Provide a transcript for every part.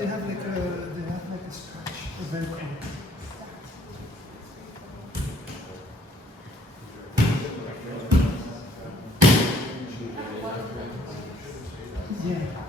they have like a scratch, a velcro. Yeah.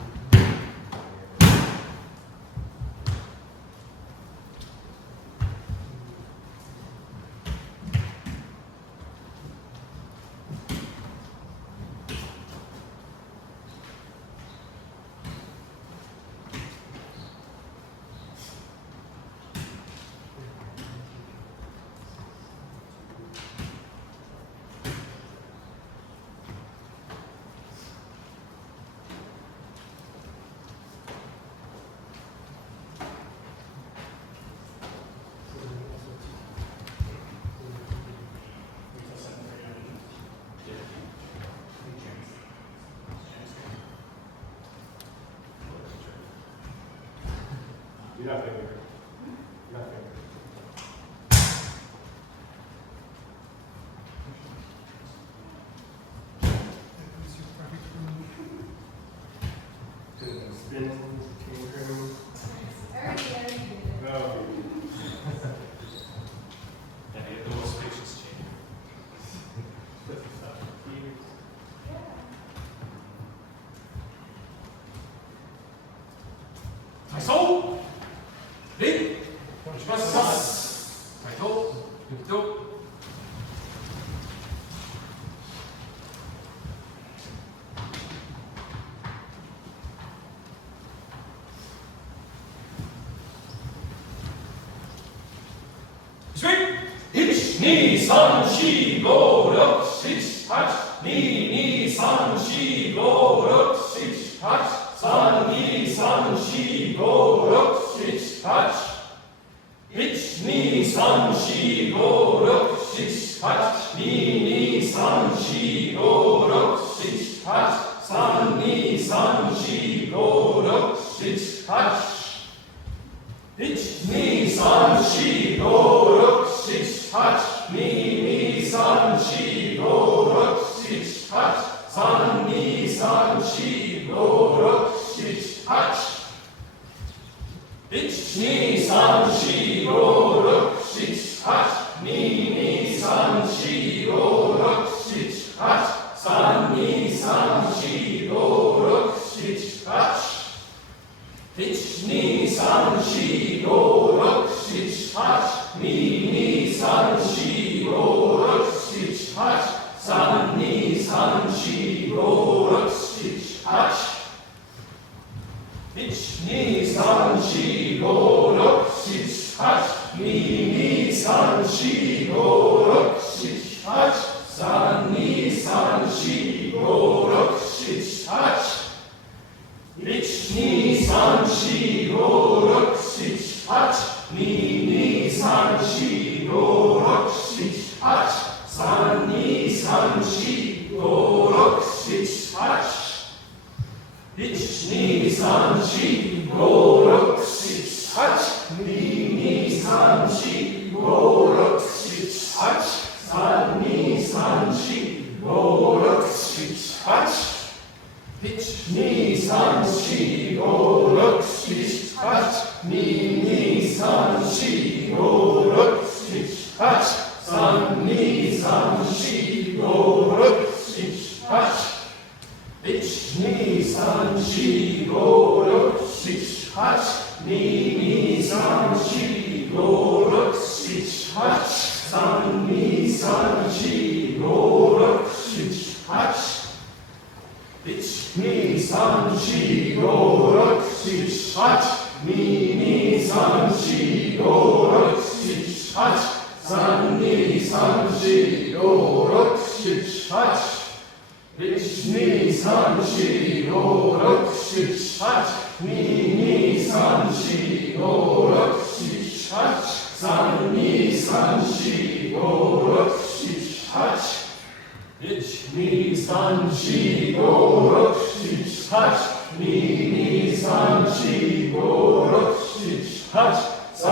2, 3, 4, 5, 6, 8 3, 2,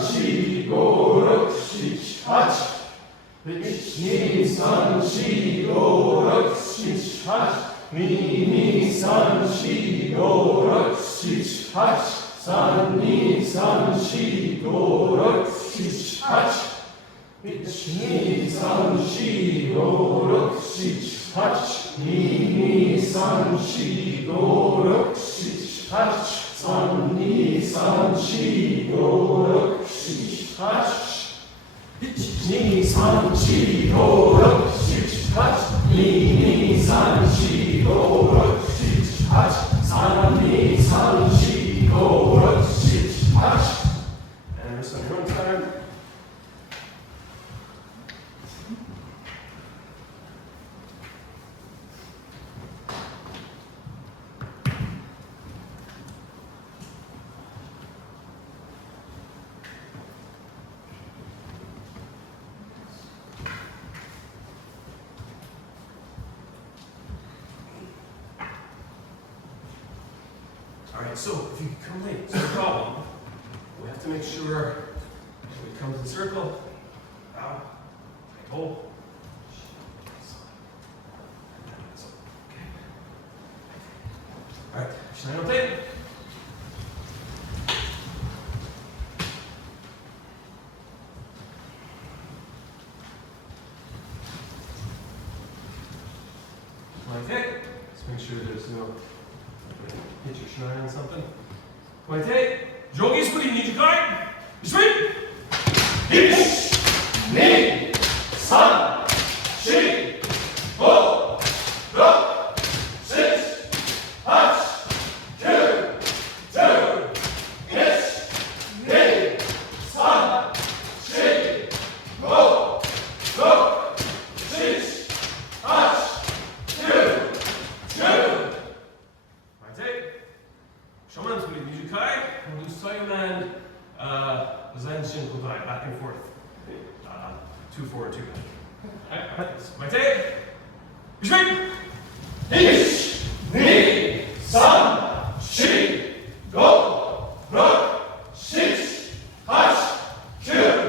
3, 4, 5, 6, 8 1, 2, 3, 4, 5, 6, 8 2, 2, 3, 4, 5, 6, 8 3, 2, 3, 4, 5, 6, 8 1, 2, 3, 4, 5, 6, 8 2, 2, 3, 4, 5, 6, 8 3, 2, 3, 4, 5, 6, 8 1, 2, 3, 4, 5, 6, 8 2, 2, 3, 4, 5, 6, 8 3, 2, 3, 4, 5, 6, 8 And there's some run time. Alright, so if you come late, it's no problem. We have to make sure we come to the circle. Bow, tight hold. Alright, shine on tape. Okay, let's make sure there's no hit your shiai on something. Pointe, jogi split, nijukai, straight. Ish, ni, san, shi, go, rock, 6, 8, 9, 10, 1, 2, 3, 4, 5, 6, 8, 9, 10. Shoman split, nijukai, loose soyu and zen shin kodai, back and forth. 2 forward, 2 back. Maite, straight. 1, 2, 3, 4, 5, 6,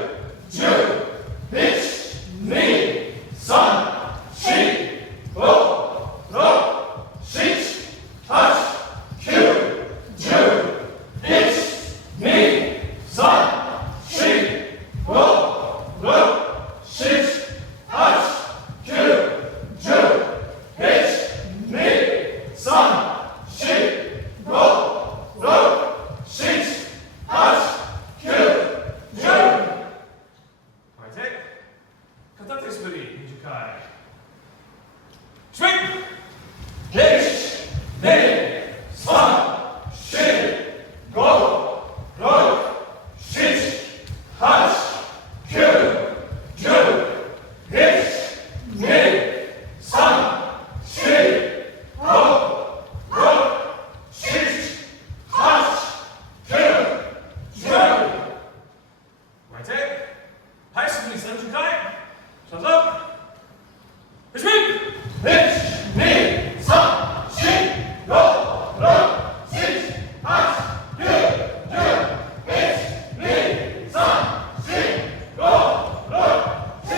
8, 9, 10, 1, 2, 3, 4, 5, 6, 8, 9, 10, 1, 2, 3, 4, 5, 6, 8, 9, 10, 1, 2, 3, 4, 5, 6, 8, 9, 10. Pointe. Katate split, nijukai. Straight. 1, 2, 3, 4, 5, 6, 8, 9, 10, 1, 2, 3, 4, 5, 6, 8, 9, 10. Pointe. High split, nijukai. Thumbs up. Retreat. 1, 2, 3, 4, 5, 6, 8, 9, 10, 1, 2, 3, 4, 5, 6,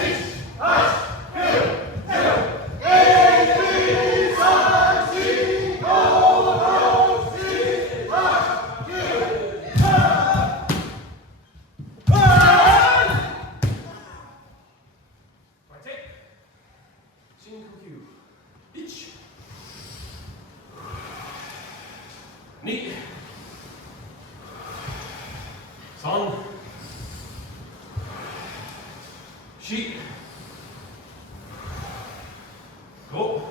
8, Sheet. Go.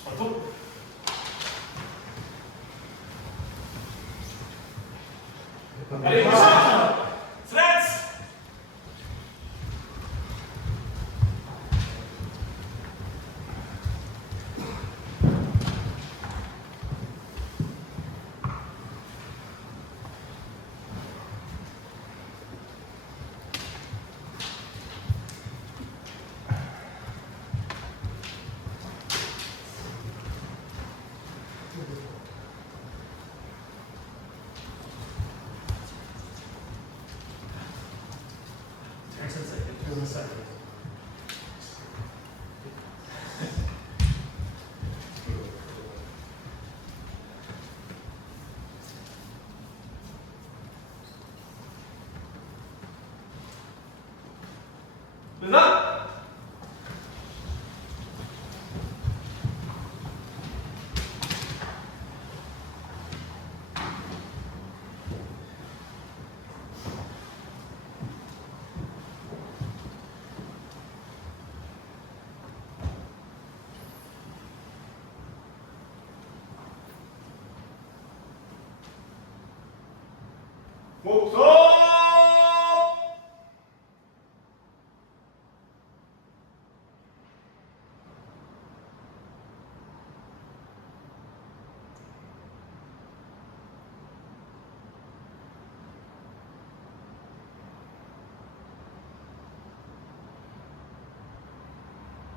Swanto. Threads.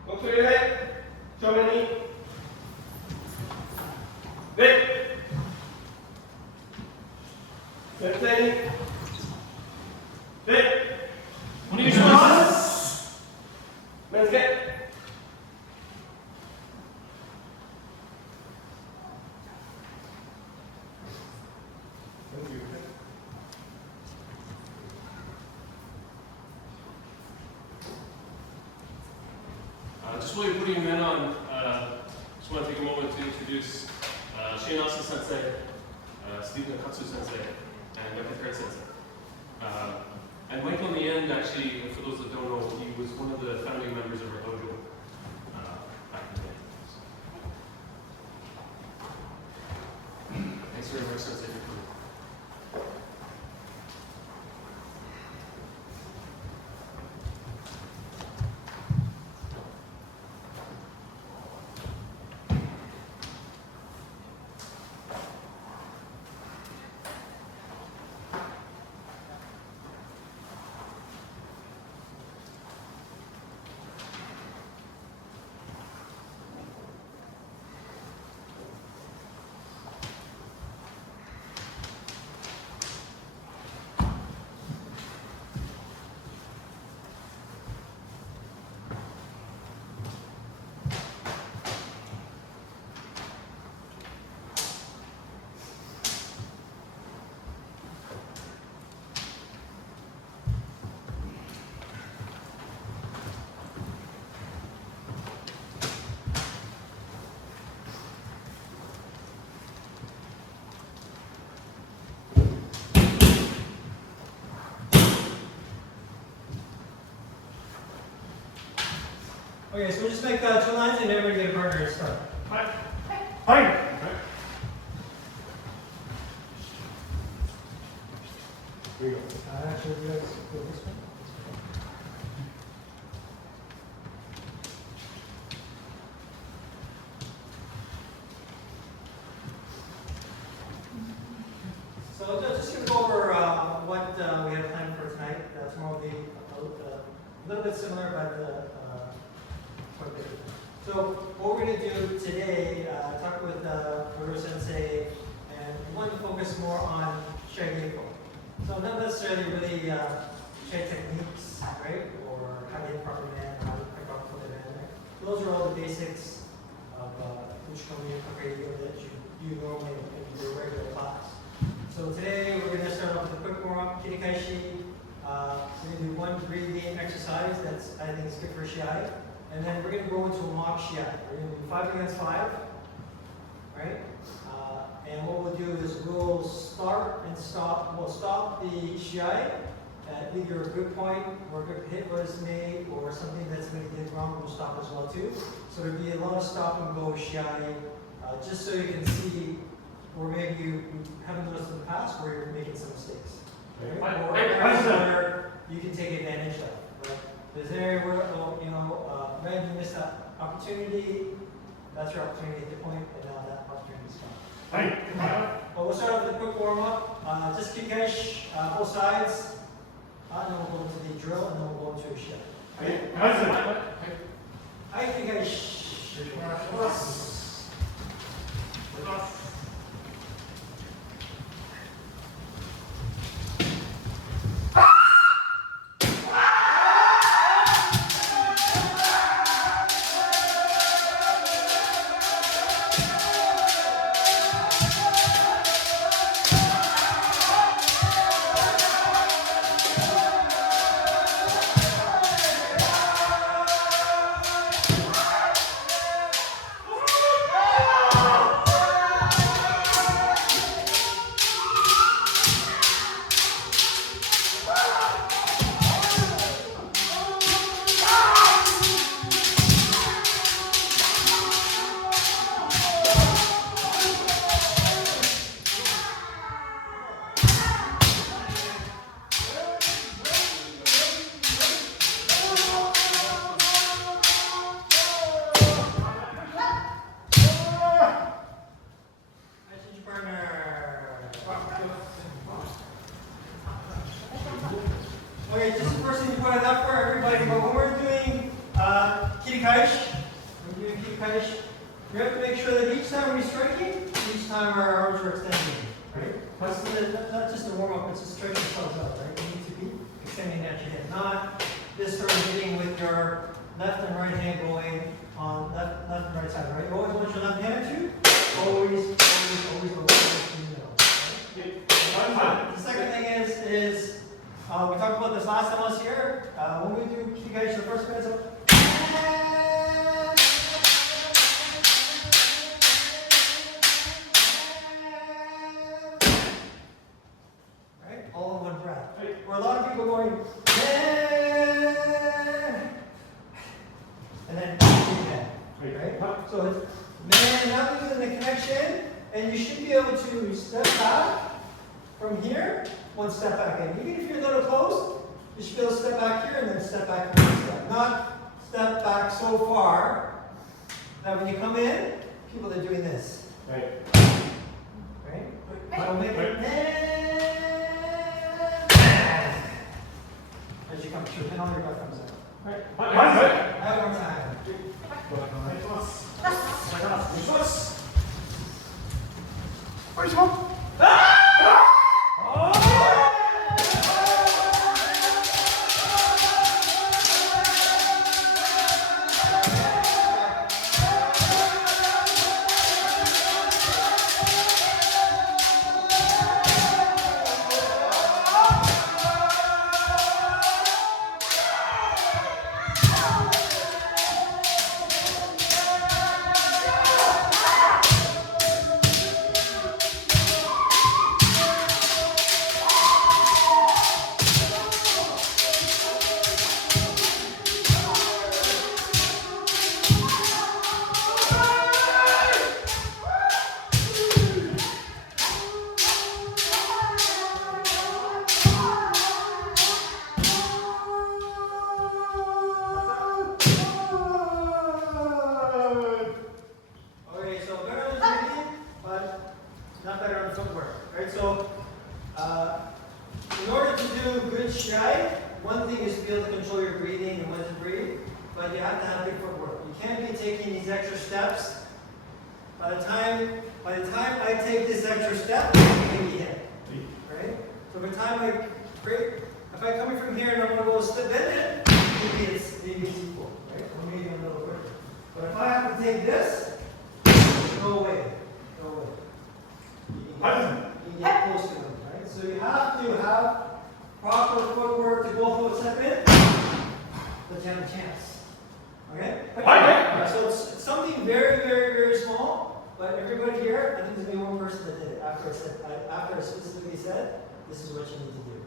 Look to your head. Show me knee. Big. Sensei. Big. Let's get. Thank you. Just while you're putting your men on, just want to take a moment to introduce Shane Asa sensei, Nakatsu sensei, and Attard sensei. And Mike on the end, actually, for those that don't know, he was one of the founding members of our dojo back in the day. Thanks very much, sensei, for coming. Okay, so we'll just make 2 lines and everybody get a partner to start. Fine. Here you go. Actually, you guys go this way. So just going to go over what we have planned for tonight. Tomorrow will be a little bit similar, but quite a bit different. So what we're going to do today, talk with Guru Sensei, and we want to focus more on shiai. So not necessarily really shiai techniques, right? Or how to hit proper man, or how to pick up for the man. Those are all the basics of Uchikomi that you normally in your regular class. So today we're going to start off with a quick warm-up, Kirikaishi. We're going to do one breathing exercise that's, I think, is good for shiai. And then we're going to go into a mock shiai. We're going to do 5 against 5, right? And what we'll do is we'll start and stop. We'll stop the shiai at either a good point or a good hit was made or something that's going to get wrong. We'll stop as well too. So there'll be a lot of stop and go shiai, just so you can see where maybe you haven't noticed in the past where you're making some mistakes. Right? Or where you can take advantage of. Right? There's an area where red, you missed that opportunity. That's your opportunity at the point, and now that opportunity is gone. Well, we'll start off with a quick warm up. Just kikesh, both sides. And then we'll go into the drill, and then we'll go into a shiai. I kikesh. when you do kikaishi, you have to make sure that each time we're striking, each time our arms are extending, right? That's not just a warm-up, it's a stretch yourselves out, right? You need to be extending that your hip, not just sort of hitting with your left and right hand going on left and right side, right? You always want your left hand to always in the middle. Right? The second thing is we talked about this last time I was here. When we do kikaishi, the first minute is right? All in one breath. Where a lot of people are going and then right? So it's now losing the connection, and you should be able to step back from here, one step back in. Even if you're a little close, you should be able to step back here and then step back one step. Not step back so far that when you come in, people are doing this. Right. Right? So make it as you come through, and all your breath comes out. Right. One more time. In order to do good shiai, one thing is to be able to control your breathing and when to breathe, but you have to have big footwork. You can't be taking these extra steps. By the time I take this extra step, I'm going to be hit. Right? So by the time if I'm coming from here and I'm going to go slip in it, maybe it's equal, right? Or maybe a little quicker. But if I have to take this, no way. No way. You can get close to them, right? So you have to have proper footwork to go through a step in, but you have a chance. Okay? So it's something very, very, very small, but everybody here, I think there's only one person that did it after I specifically said, this is what you need to do.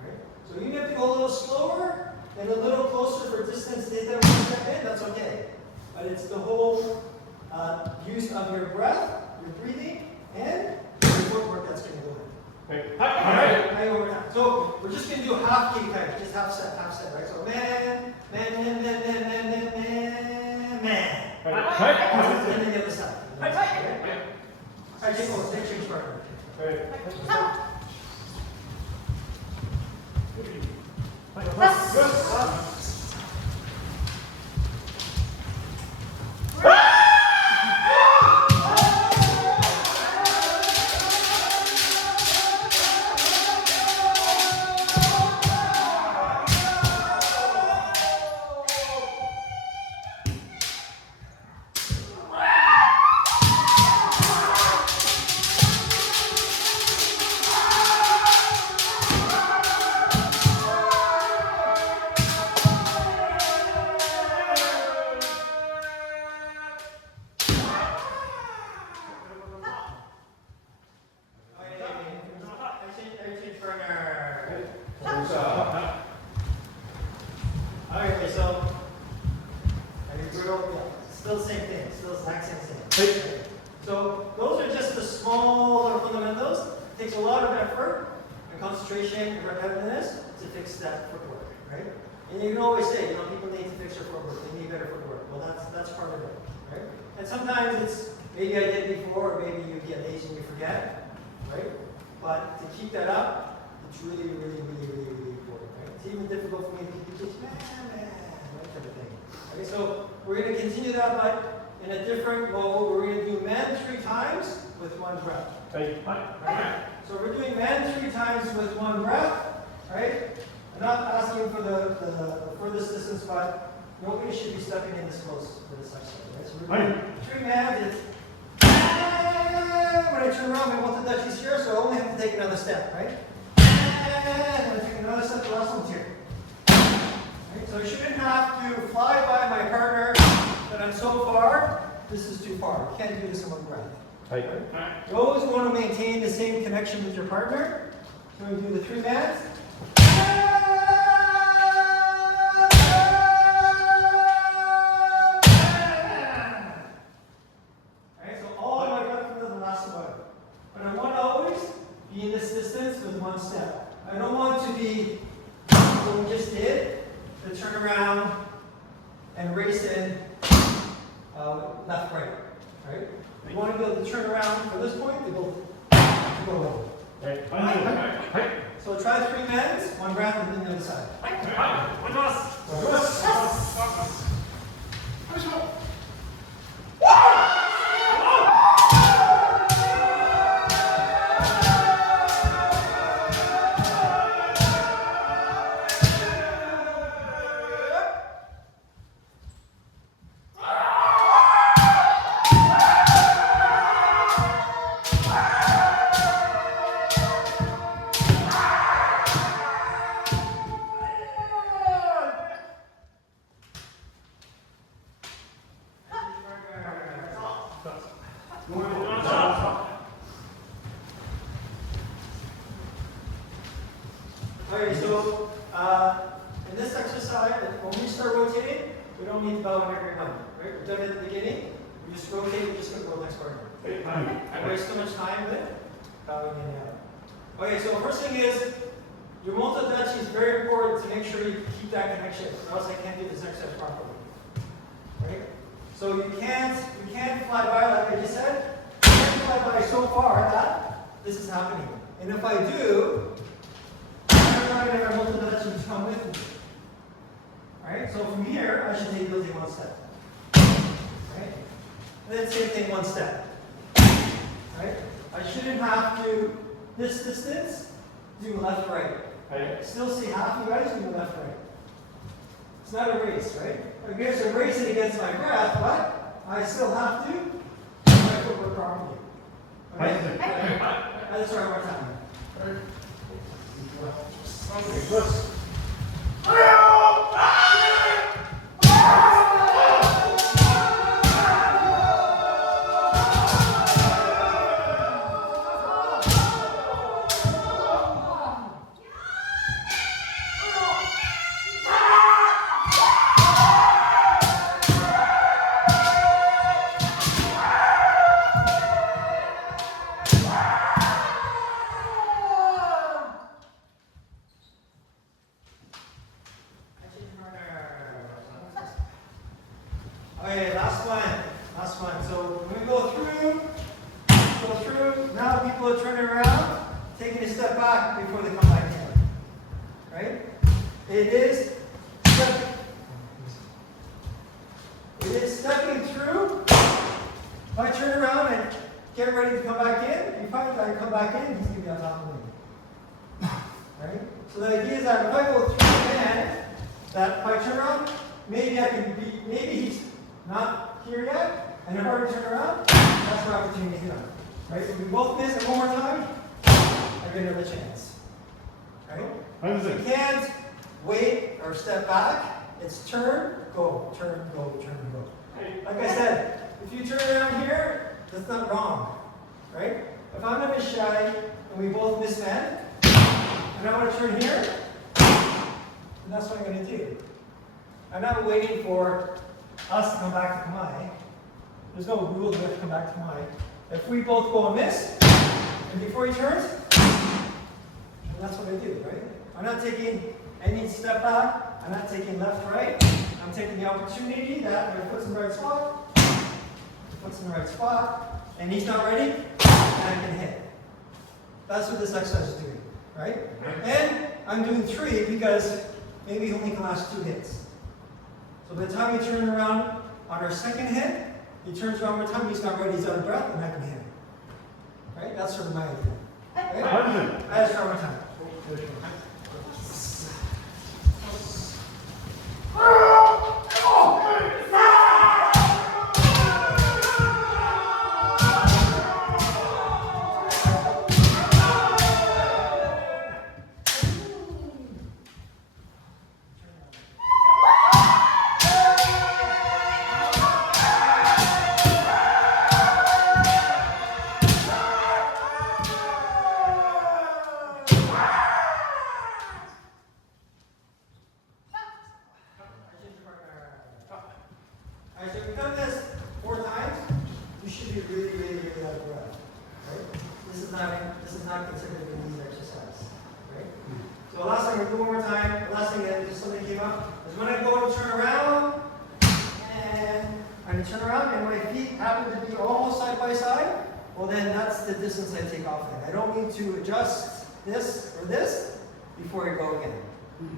Right? So you have to go a little slower and a little closer for distance to hit that one step in, that's okay. But it's the whole use of your breath, your breathing, and your footwork that's going to go in. So we're just going to do half kikai, just half set, right? So man. And then the other side. Alright, change partner. Still the same thing, still the exact same thing. So those are just the smaller fundamentals. It takes a lot of effort and concentration and repetitiveness to fix that footwork, right? And you can always say, people need to fix their footwork, they need better footwork. Well, that's part of it, right? And sometimes it's, maybe I did before, or maybe you get lazy and you forget, right? But to keep that up, it's really, really, really, really, really important, right? It's even difficult for me to keep this, right, type of thing. Okay, so we're going to continue that, but in a different mode. We're going to do man 3 times with 1 breath. Right? So we're doing man 3 times with 1 breath, right? I'm not asking for the furthest distance, but nobody should be stepping in this close for this exercise, right? So we're doing 3 mans. It's when I turn around, my multi-Dutch is here, so I only have to take another step, right? And I take another step, the last one's here. Right? So I shouldn't have to fly by my partner, but I'm so far, this is too far. You can't do this in 1 breath. Right? You always want to maintain the same connection with your partner. So we do the 3 mans. Alright, so all the way up to the last one. But I want to always be in this distance with 1 step. I don't want to be what we just did, to turn around and race in left, right. Right? You want to be able to turn around from this point to go away. So try 3 mans, 1 breath, and then the other side. Okay, so in this exercise, when we start rotating, we don't need to bow in every one. Right? We've done it at the beginning. We just rotate, we're just going to go next partner. I waste so much time with bowing in and out. Okay, so first thing is, your multi-Dutch is very important to make sure you keep that connection, or else I can't do this exercise properly. Right? So you can't fly by, like I just said. You can't fly by so far that this is happening. And if I do, our multi-Dutch would come with me. Alright, so from here, I should take guilty 1 step. Right? And then same thing, 1 step. Right? I shouldn't have to, this distance, do left, right. Still see half you guys do left, right. It's not a race, right? I guess I'm racing against my breath, but I still have to do my footwork properly. Okay? Let's try one more time. Okay, last one. So when we go through, now people are turning around, taking a step back before they come back in. Right? It is stepping through. If I turn around and get ready to come back in, you find that I come back in, he's going to be on top of me. Right? So the idea is that if I go through the hand, that if I turn around, maybe he's not here yet, and if I were to turn around, that's my opportunity to hit him. Right? If we both miss it one more time, I get another chance. Right? You can't wait or step back. It's turn, go, turn, go, turn, go. Like I said, if you turn around here, that's not wrong. Right? If I'm in a shiai and we both miss man, and I want to turn here, and that's what I'm going to do. I'm not waiting for us to come back to Kamai. There's no rule that we have to come back to Kamai. If we both go and miss, and before he turns, that's what I do, right? I'm not taking any step back. I'm not taking left, right. I'm taking the opportunity that my foot's in the right spot, foot's in the right spot, and he's not ready, and I can hit. That's what this exercise is doing, right? And I'm doing 3 because maybe he only can last 2 hits. So by the time we turn around, on our second hit, he turns around one time, he's not ready, he's out of breath, and I can hit him. Right? That's sort of my idea. Right? Let's try one more time. Alright, so if you've done this 4 times, you should be really, really, really out of breath. Right? This is not considered an easy exercise. Right? So the last thing we're doing one more time, the last thing that just something came up, is when I go to turn around, and I turn around and my feet happen to be almost side by side, well then that's the distance I take off in. I don't need to adjust this or this before I go again.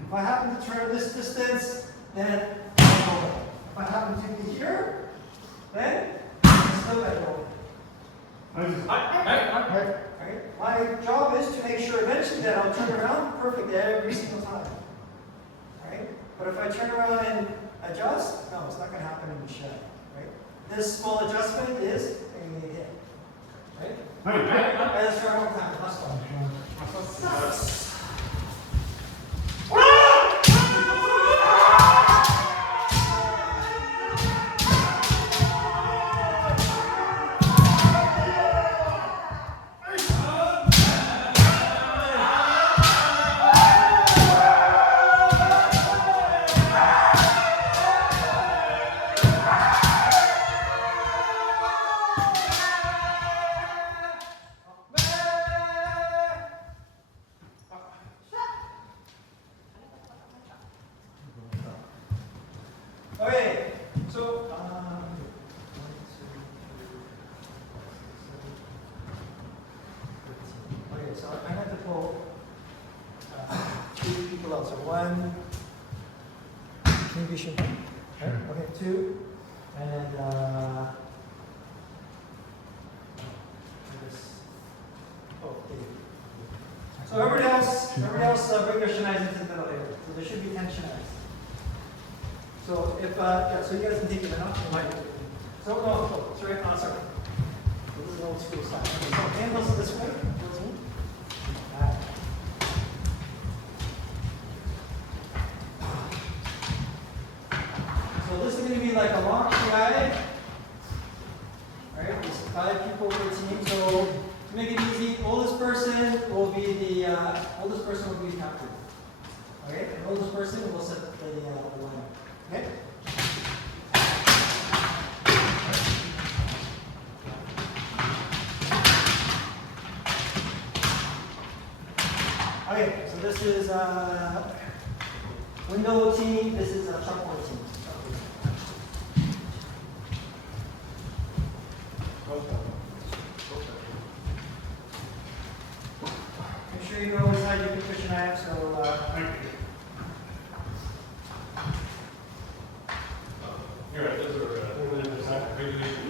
If I happen to turn this distance, then I go away. If I happen to be here, then I still gotta go. Right? My job is to make sure eventually that I'll turn around perfectly every single time. Right? But if I turn around and adjust, no, it's not gonna happen in the shiai. Right? This small adjustment is a hit. Right? Right, let's try one more time. Last one. Okay, so okay, so I have to pull 2 people out. So 1, English, right? Okay, 2, and okay. So everybody else, bring your shinais into the middle here. So there should be 10 shinais. So if so you guys can take it out. So no, sorry, sorry. This is old school style. So handles this way. Alright. So this is going to be like a long shiai. Alright, there's 5 people per team. So to make it easy, oldest person will be the captain. Okay, and oldest person will set the line. Okay? Okay, so this is window team, this is a chalkboard team. Make sure you know which side you can push and I have, so You're right, those are regulation.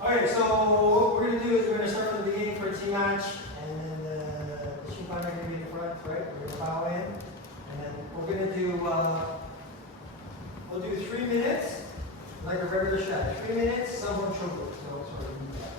Alright, so what we're going to do is we're going to start from the beginning for a team match, and then the team partner is going to be in front, right? We're going to bow in, and then we're going to do, we'll do 3 minutes, like a regular shot. 3 minutes, someone choke it. So sort of do that.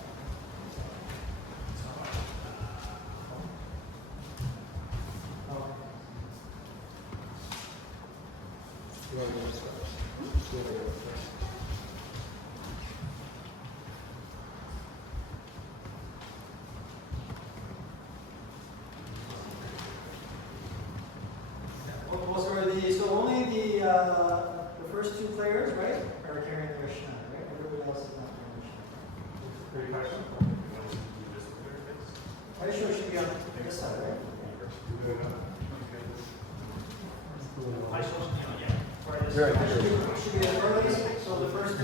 So only the first 2 players, right, are carrying their shiai, right? Everybody else is not carrying their shiai. Are you sure it should be on this side, right? Should be the earliest, so the first two,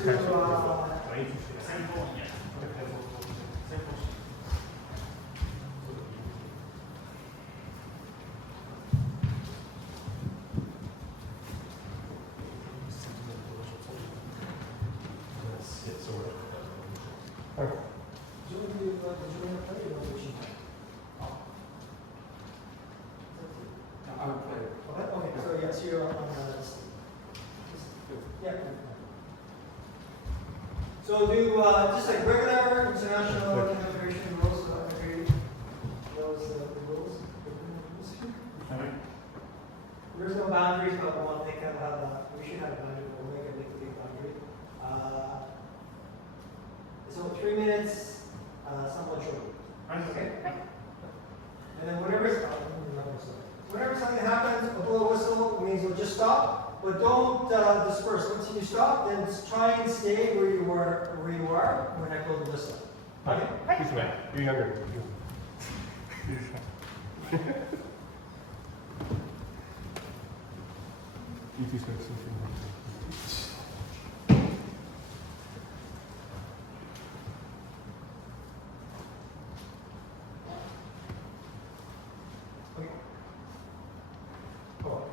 okay, so yes, you're on the, yeah. So do, just like regular international configuration rules, agree those, the rules? There's no boundaries, but we want to think of how we should have a boundary, we'll make a big boundary. So 3 minutes, somewhat short. Okay? And then whenever something happens, a blow whistle means we'll just stop, but don't disperse. Once you stop, then just try and stay where you are when I blow the whistle. Okay? You're younger. Okay. Oh.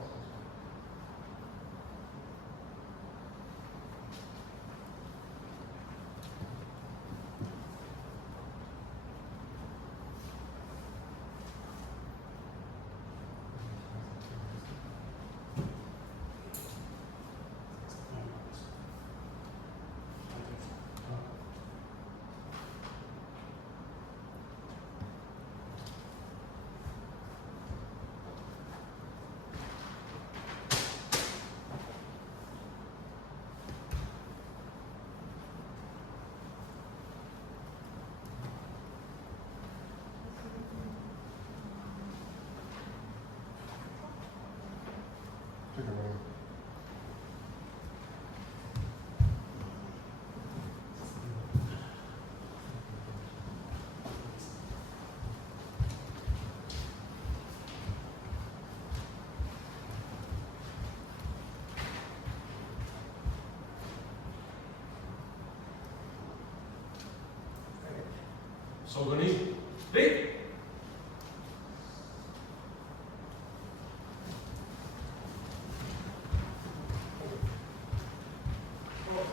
So we're going to big.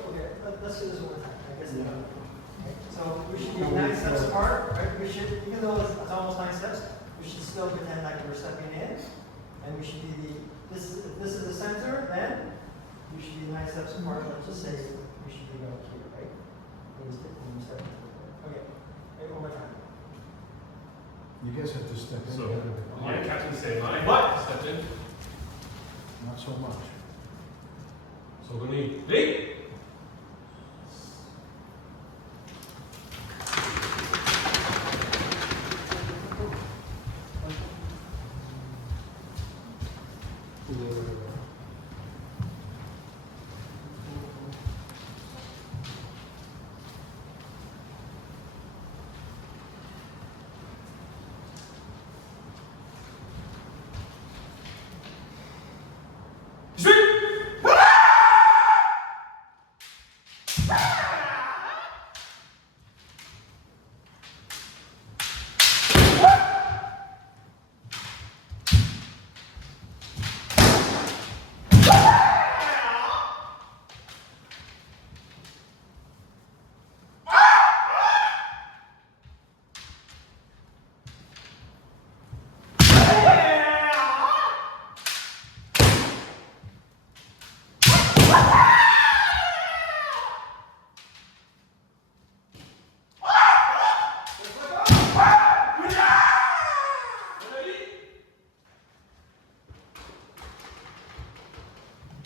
Okay, let's do this one time. I guess. So we should be 9 steps apart, right? We should, even though it's almost 9 steps, we should still pretend like we're stepping in, and we should be if this is the center, then we should be 9 steps apart. Let's just say we should be about here, right? When we step in. Okay. Hey, one more time. You guys have to step in. So, Yeah. yeah, Captain say my butt stepped in. Not so much. So we're going to big.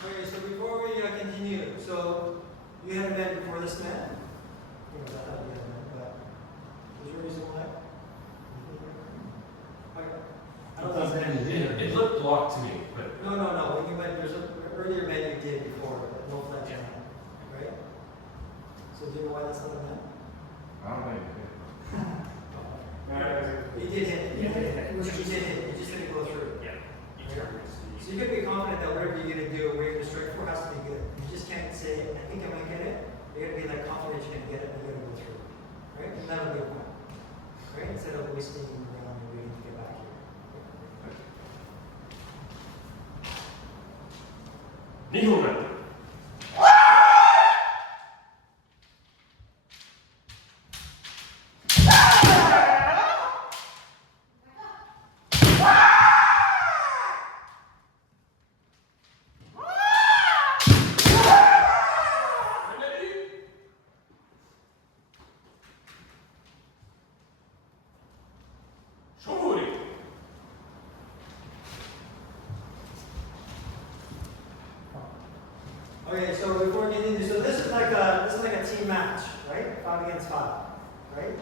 Okay, so before we continue, so you had met before this man? You know, I thought you had met, but was there a reason why? Okay. I don't know. It looked blocked to me, but No. When you went, there's an earlier man you did before, but no flex man, right? So do you know why that's not a man? I don't think it You did hit it. You did hit it. You just didn't go through. yeah. So So you can be confident that whatever you're going to do, where you're going to strike for has to be good. You just can't say, I think I might get it. You're going to be like confident you're going to get it and you're going to go through. Right? And that'll be a point. Right? Instead of wasting your round and waiting to get back here. Nihomen. Okay, so before we get into so this is like a team match, right? 5 against 5, right?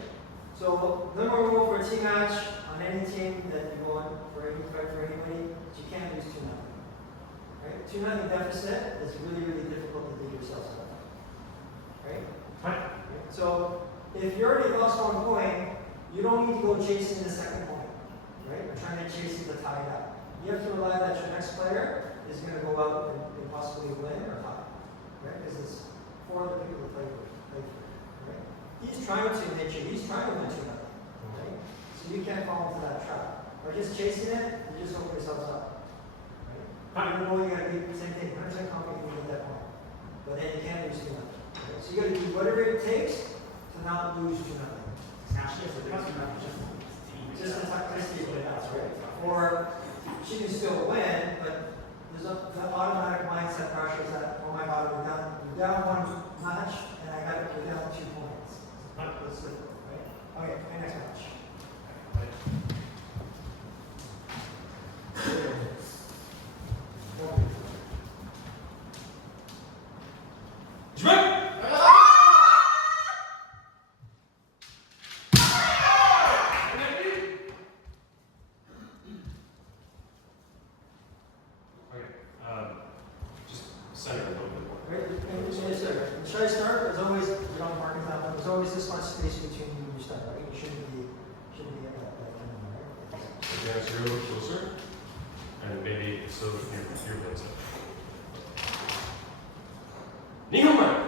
So number one rule for a team match on any team that you go on for any fight for anybody is you can't lose 2-0. Right? 2-0 deficit is really, really difficult to dig yourself out. Right? Right. So if you already lost 1 point, you don't need to go chasing the second point. Right? Or trying to chase it to tie it up. You have to rely that your next player is going to go out and possibly win or tie. Right? Because it's 4 other people to play for. Right? He's trying to hit you. He's trying to win 2-0. Right? So you can't fall into that trap. Or just chasing it, you just open yourselves up. Right? Even though you got to be the same thing, 100% confident you get that point. But then you can't lose 2-0. Right? So you got to do whatever it takes to not lose 2-0. Just to talk to you about it, right? Or she can still win, but there's the automatic mindset pressure that, oh my God, we're down 1 match, and I got we're down 2 points. Let's do it, right? Okay, next match. Should I start? There's always, we don't mark it down, but there's always this much space between you and your start, right? You shouldn't be at that minimum, right? Advance your little closer, and maybe so your legs up. Nihomen.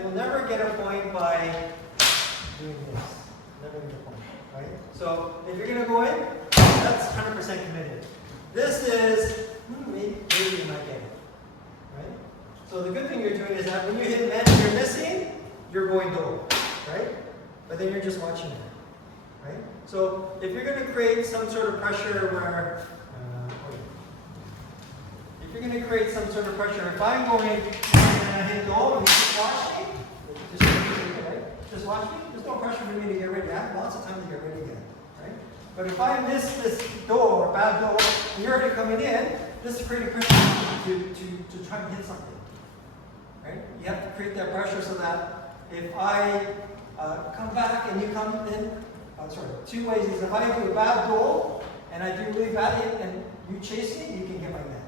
You'll never get a point by doing this. Never get a point, right? So if you're gonna go in, that's 100% committed. This is, maybe you might get it, right? So the good thing you're doing is that when you hit net and you're missing, you're going goal, right? But then you're just watching it, right? So if you're gonna create some sort of pressure where, if you're gonna create some sort of pressure, if I'm going and I hit goal and you just watch me, just watch me, there's no pressure for me to get ready. I have lots of time to get ready again, right? But if I miss this door, bad door, and you're already coming in, this is creating pressure to try to hit something, right? You have to create that pressure so that if I come back and you come in, two ways is if I do a bad goal and I do really badly and you chase me, you can get my net.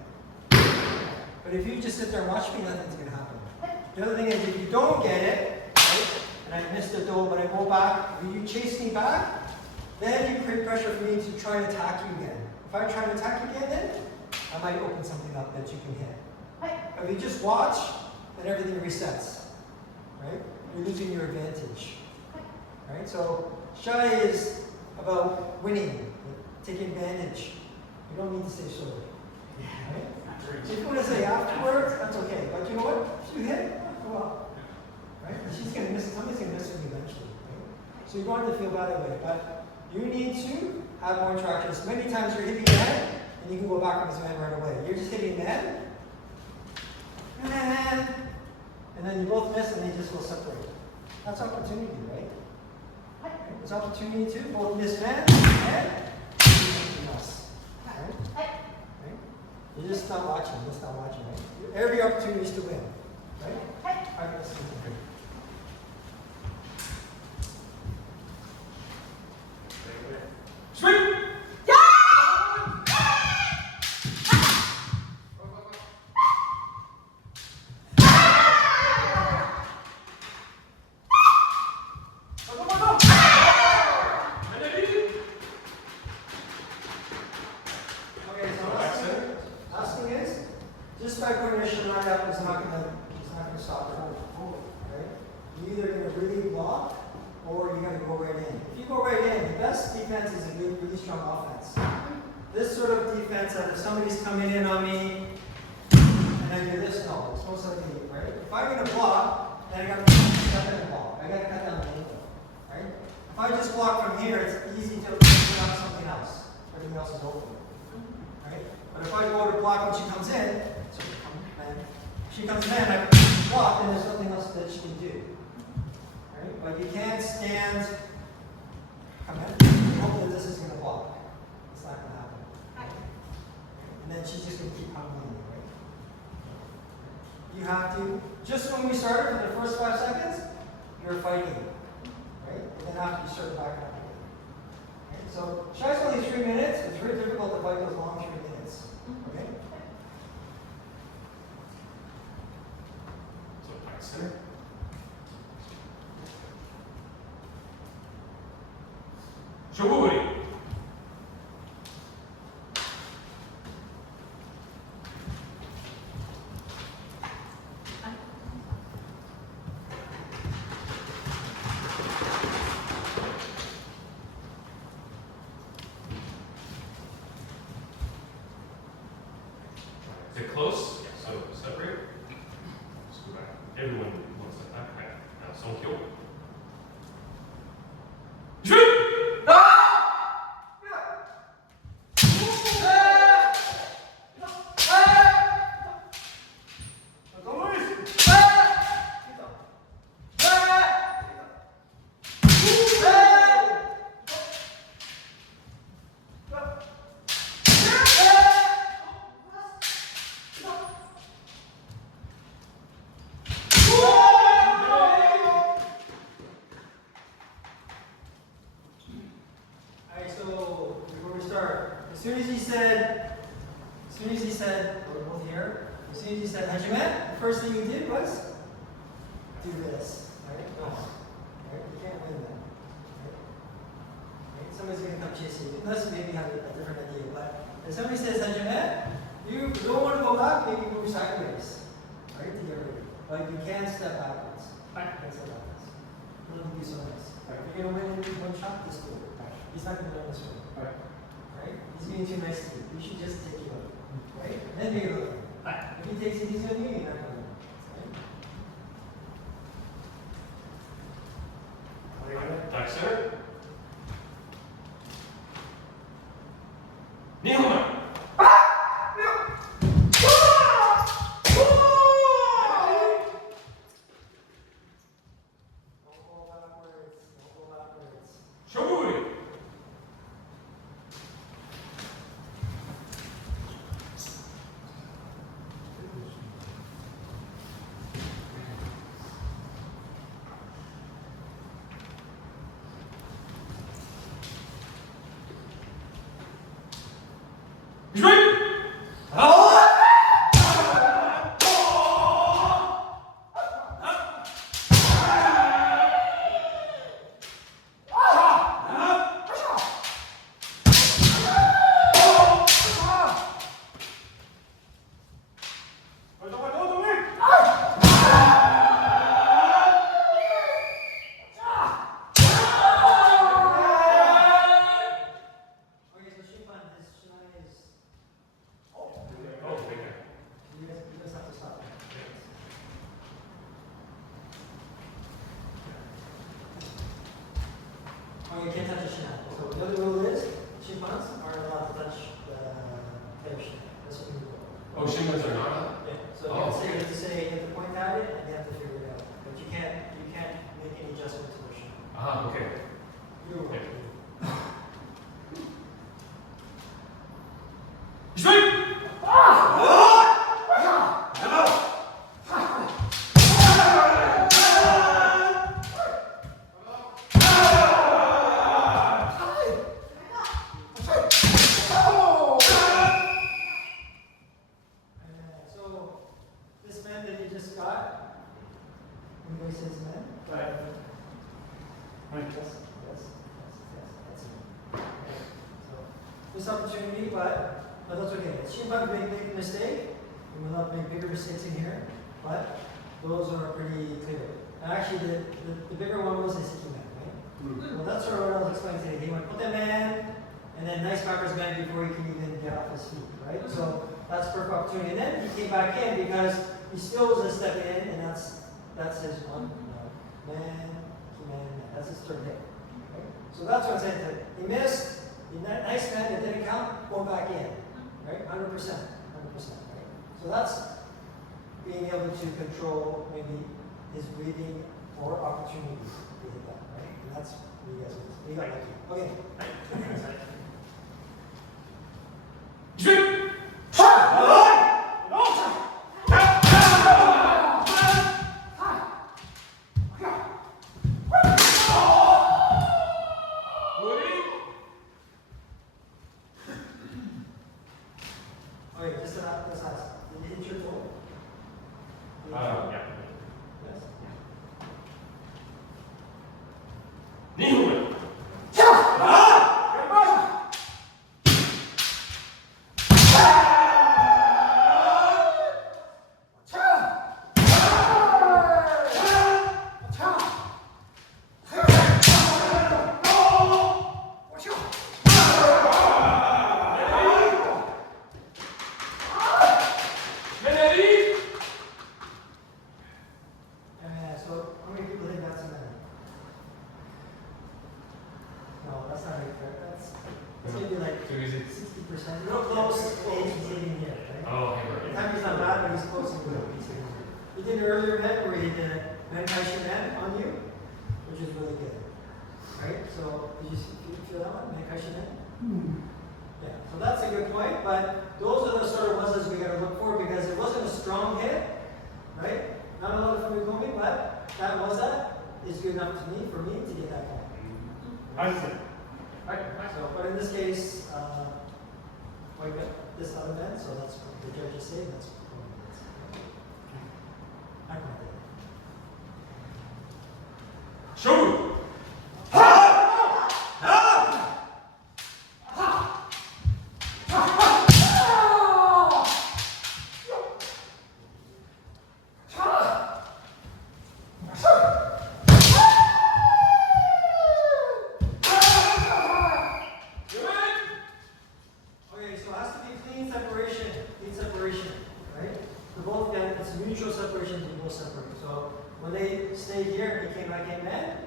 But if you just sit there and watch me, nothing's going to happen. The other thing is if you don't get it, right, and I missed the goal, but I go back, if you chase me back, then you create pressure for me to try and attack you again. If I try and attack you again, then I might open something up that you can hit. But if you just watch, then everything resets. Right? You're losing your advantage. Right? So shiai is about winning, taking advantage. You don't need to say sorry. Right? If you want to say afterwards, that's okay. But you know what? If you hit it, go up. Right? She's going to miss it. Somebody's going to miss it eventually. Right? So you don't have to feel bad that way. But you need to have more interactions. Many times you're hitting your head, and you can go back on this man right away. You're just hitting men, and then you both miss, and they just will separate. That's opportunity, right? It's opportunity to both miss men and do something else. Right? You're just not watching. Just not watching, right? Every opportunity is to win, right? All right, let's do it. Sweet! Just by putting a shiai up, it's not gonna stop it. Right? You're either gonna really block or you're gonna go right in. If you go right in, the best defense is a good, really strong offense. This sort of defense that if somebody's coming in on me and I do this, no, it's most likely, right? If I'm gonna block, then I gotta step in the block. I gotta cut down the angle. Right? If I just block from here, it's easy to open up something else. Everything else is open. Right? But if I go to block when she comes in, she comes in, I block, and there's nothing else that she can do. Right? But you can't stand, come in, and hope that this is going to block. It's not going to happen. Right? And then she's just going to keep coming in. Right? You have to, just when we started for the first 5 seconds, you're fighting. Right? And then after you start back up again. Right? So, shiai's only 3 minutes. It's very difficult to fight those long 3 minutes. Okay? Center. Shoguri! Is it close? Yeah. So separate. Let's go back. Everyone wants that back. Right. Now, Sonkyo. Shoot! As soon as he said, we're both here, as soon as he said Hajime, the first thing you did was do this. Right? No. Right? You can't win that. Right? Somebody's going to come chasing you. Unless maybe you have a different idea. But if somebody says Hajime, you don't want to go back, maybe move sideways. Right? To get ready. But you can step backwards. You can step backwards. It wouldn't be so nice. Right? If you're going to win in one shot, just do it. He's not going to learn this way. Right? He's being too nice to you. You should just take you out. Right? And then make it look. If he takes it easy on you, you're not going to. Right? Back center. Nihon! Shoguri! Oh, you can't touch a shiai. So the other rule is, shimpans aren't allowed to touch the player shiai. That's what we do. Oh, shimpans are not? Yeah. So you have to say, you have to point at it, and you have to figure it out. But you can't make any adjustment to the shiai. Ah, okay. You're Okay. right. So this man that you just got, anybody says man? Right. Yes. That's it. Okay. So this opportunity, but that's okay. Shimpan made a big mistake. We will not make bigger mistakes in here, but those are pretty clear. And actually, the bigger one was the Siki man, right? Well, that's sort of what I was explaining today. He went put that man, and then nice backwards man before he can even get off his feet, right? So that's perfect opportunity. And then he came back in because he still was a step in, and that's his one. Man. That's his third hit. Right? So that's what I'm saying. He missed. Nice man. It didn't count. Go back in. Right? 100%. 100%. Right? So that's being able to control maybe his breathing or opportunities to hit that. Right? And that's what you guys miss. You got lucky. Okay. Okay, just this has. Did you hit your toe? Yeah. Yes. Nihon! So how many people think that's a man? No, that's not right. That's maybe like Too easy. 60%. Real close. He's hitting here, right? Oh, The okay. time is not bad, but he's close to the piece. He did an earlier man where he did a Mankai man on you, which is really good. Right? So did you feel that one? Mankai man? Yeah. So that's a good point, but those are the sort of ones that we gotta look for because it wasn't a strong hit, right? Not a lot of Fumikomi, but that was that. Is good enough to me for me to get that point. I see. So, but in this case, we got this other man, so that's what the judges say. That's what I can do. Show! Okay, so it has to be clean separation, right? For both guys, it's mutual separation to both separate. So when they stay here, he came back in man.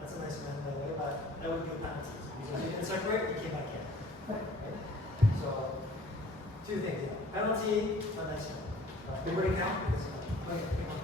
That's a nice man, by the way, but that would be a penalty. So you can separate, he came back in. Right? So, two things, yeah. Penalty, a nice man. They wouldn't count because, okay, come on.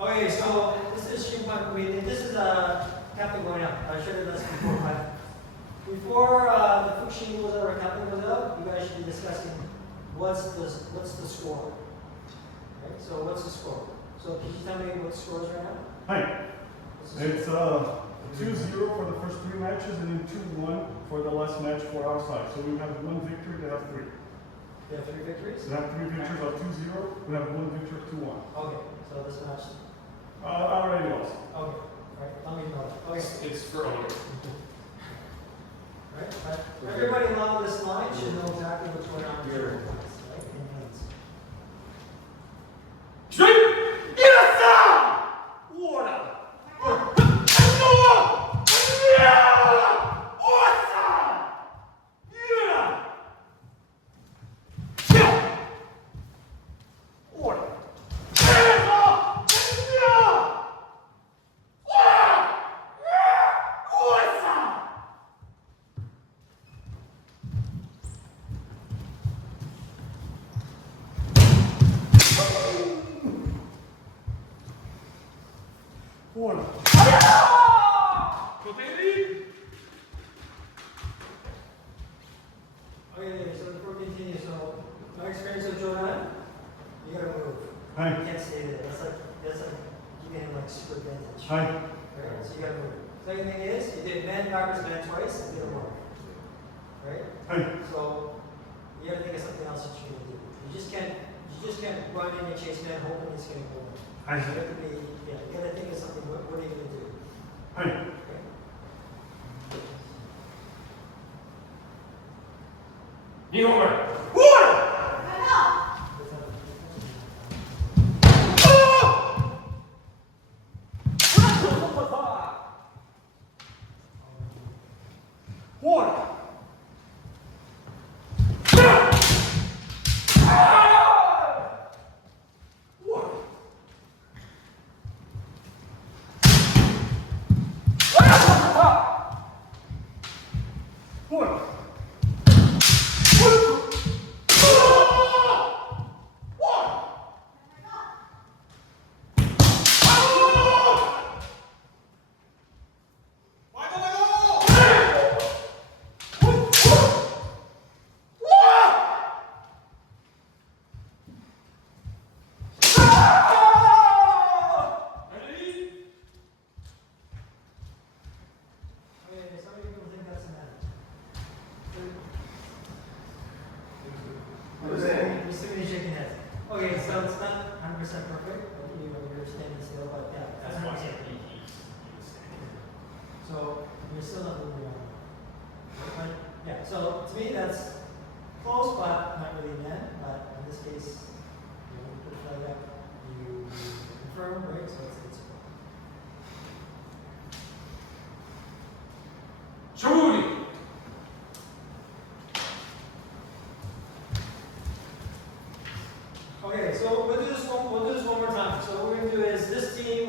Okay, so this is Shimpan Kuwait. This is Captain going out. I should have done this before, but before the Fukushin goes out or Captain goes out, you guys should be discussing what's the score. Right? So what's the score? So can you tell me what the score is right now? Hi. What's the It's score? 2-0 for the first 3 matches, and then 2-1 for the last match for our side. So we have 1 victory, they have 3. You have 3 victories? We have 3 victories of 2-0, we have 1 victory of 2-1. Okay, so this match, I already lost. okay, right, let me know. Okay, It's for honor. right, but everybody along this line should know exactly what's going on here, right, in hands. Okay, so before we continue, so my experience with Jordan, you gotta move. Hi. You can't stay there. That's like keeping him like super vintage. Hi. Right? So you gotta move. Second thing is, you did man backwards man twice, it didn't work. Right? Hi. So you gotta think of something else that you're gonna do. You just can't run in and chase man hoping it's gonna go in. Hi. You have to be, yeah, you gotta think of something, what are you gonna do? Hi. Okay? Okay, some people think that's an end. You're still shaking heads. Okay, so it's not 100% perfect, but you're standing still, but yeah, that's 100%. So you're still not moving around. But yeah, so to me that's close, but not really an end. But in this case, you put a flag up, you confirm, right? So it's Shuri! okay, so we'll do this one more time. So what we're gonna do is this team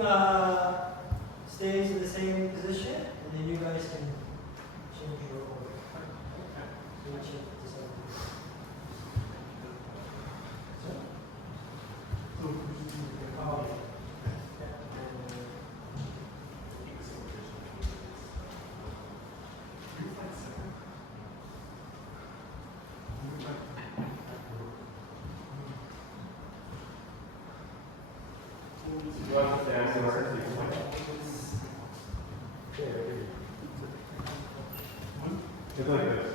stays in the same position, and then you guys can change your order. So you should decide. Oh, It's like this.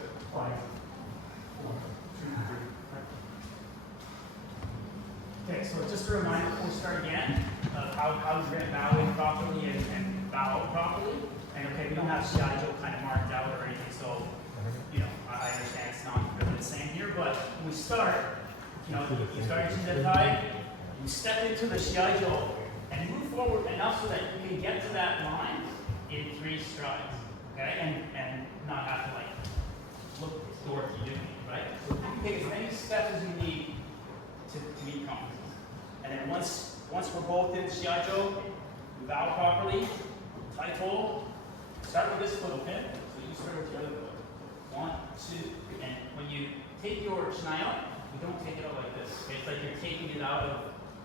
Okay, so just a reminder before we start again, how we're going to bow in properly and bow out properly. And okay, we don't have shiai kind of marked out or anything, so, you know, I understand it's not really the same here, but when we start, you know, you start your shiai, you step into the shiai and move forward enough so that you can get to that line in 3 strides, okay? And not have to, like, look dorky doing it, right? So you can take as many steps as you need to meet comfortable. And then once we're both in shiai, we bow properly, tight hold. Start with this foot, okay? So you start with the other foot. 1, 2, and when you take your shiai out, you don't take it out like this. Okay? It's like you're taking it out of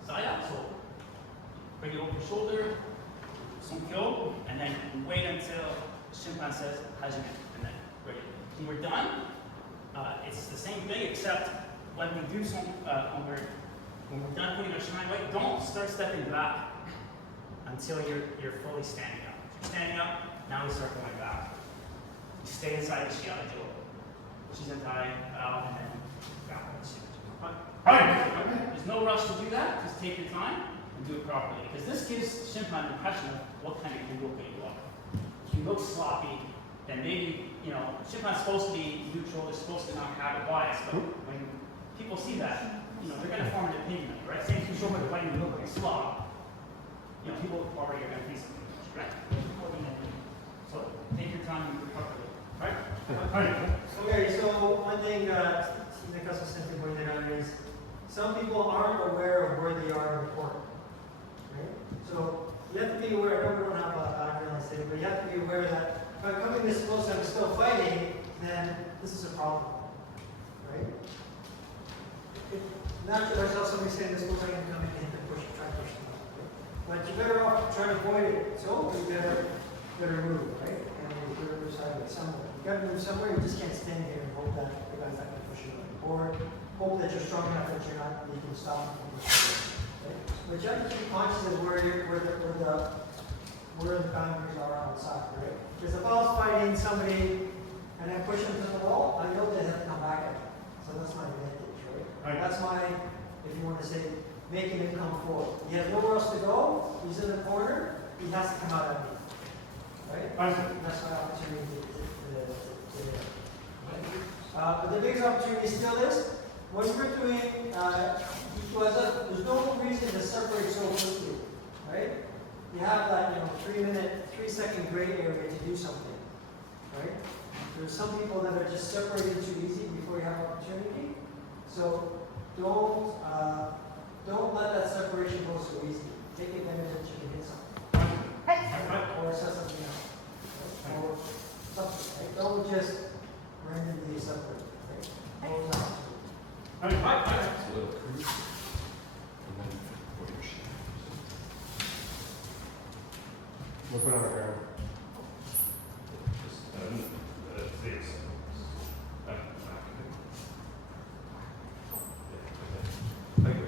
saya. So bring it over your shoulder, sunkyo, and then wait until Shimpan says hajime, and then ready. When we're done, it's the same thing except when we do some, when we're done putting our shiai away, don't start stepping back until you're fully standing up. If you're standing up, Now we start going back. You stay inside the shiai door. Shizentai, out, and then balance. There's no rush to do that. Just take your time and do it properly. Because this gives Shimpan an impression of what kind of judoka you are. If you look sloppy, then maybe, Shimpan's supposed to be neutral, they're supposed to not have a bias, but when people see that, they're going to form an opinion of you, right? Same thing, show by fighting, you look like a slob. People already are going to think something, right? So take your time and do it properly, right? Okay, so one thing Nakatsu simply pointed out is some people aren't aware of where they are in the court, right? So you have to be aware. I know we don't have a background city, but you have to be aware that if I'm coming this close and I'm still fighting, then this is a problem, right? Naturally, I saw somebody saying this looks like I'm coming in to try to push them out, right? But you're better off trying to avoid it. So you better move, right? And you better move sideways somewhere. You gotta move somewhere. You just can't stand here and hope that the guy's not gonna push you out. Or hope that you're strong enough that you can stop him from pushing you. Right? But you have to keep conscious of where the boundaries are outside, right? Because if I was fighting somebody and I push them to the wall, I know they have to come back at me. So that's my advantage, right? That's my, if you want to say, making him come forward. He has nowhere else to go. He's in the corner. He has to come out at me. Right? That's my opportunity but the biggest opportunity still is, when we're doing there's no reason to separate so quickly. Right? You have that 3-second gray area to do something. Right? There's some people that are just separated too easy before you have opportunity. So don't let that separation go so easy. Take advantage that you can hit something. Or set something else. Right? Or something. Right? Don't just randomly separate. Right? Close out. It's a little cruise. And then what your shiai. We'll put on our ground. Just this. Thank you.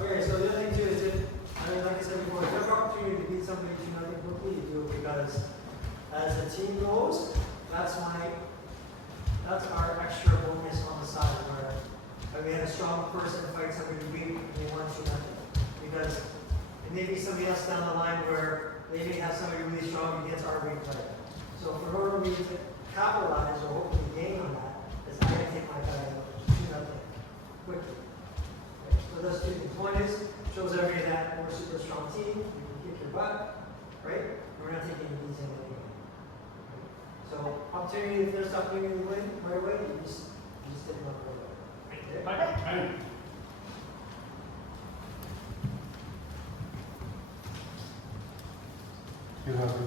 Okay, so the other thing too is like I said before, if you have an opportunity to beat somebody to nothing quickly, you do it because as the team goes, that's our extra bonus on the side where we had a strong person fight somebody to beat and they want to nothing. Because it may be somebody else down the line where they may have somebody really strong against our weight player. So in order for me to capitalize or hopefully gain on that, is I gotta take my guy out to nothing quickly. So those two things. One is, shows everybody that we're a super strong team, we can kick your butt, right? We're not taking it easy anyway. So opportunity, if there's opportunity to win right away, you just take them up right away. Okay? You have to.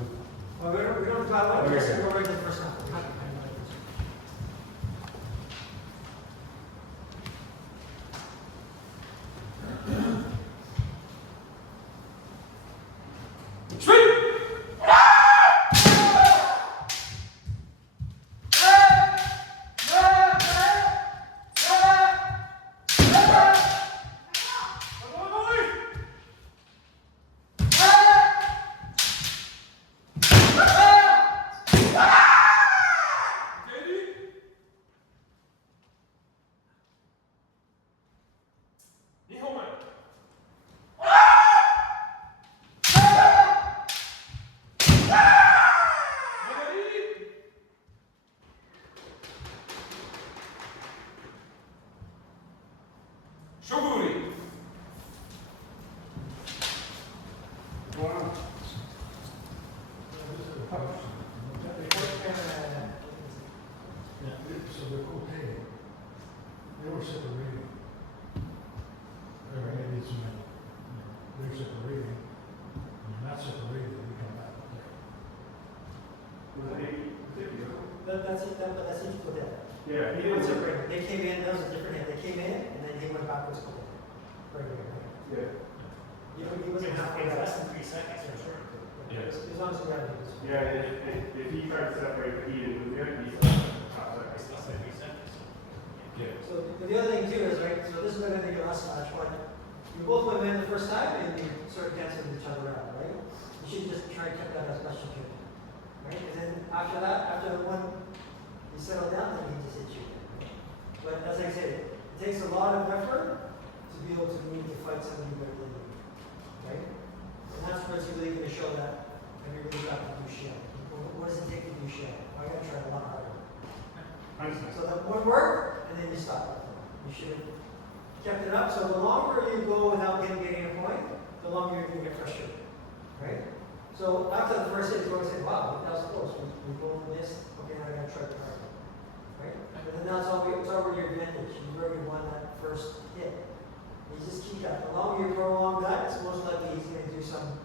Well, we don't talk about it, Okay. we're right to the first one. So they're okay. They were separating. They're separating. When you're not separated, you come back. That's it for that. Yeah. They weren't separated. They came in, that was a different hand. They came in, and then you he went backwards a couple. Right here, right? Yeah. He wasn't halfway It's there. less than 3 seconds for sure. Yeah. As long as the gravity was. Yeah, if he tried to separate the heat and movement, he's top It's less than 3 seconds. Yeah. So the other thing too is, right, so this is going to be your last match, but you both went in the first time and you sort of canceled each other out, right? You should just try to keep that as best you can, right? And then after that, after the one, you settle down, then he just hit you. Right? But as I said, it takes a lot of effort to be able to move to fight somebody better than you, right? And that's what's really going to show that have you really got to do shiai. What does it take to do shiai? I got to try a lot harder. So that one worked, and then you stop. You should have kept it up. So the longer you go without getting a point, the longer you're going to get frustrated, right? So after the first hit, you're going to say, wow, that was close. We both missed. Okay, now I got to try harder, right? But then that's all. It's over your advantage. You've already won that first hit. You just keep that. The longer you prolong that, it's most likely he's going to do some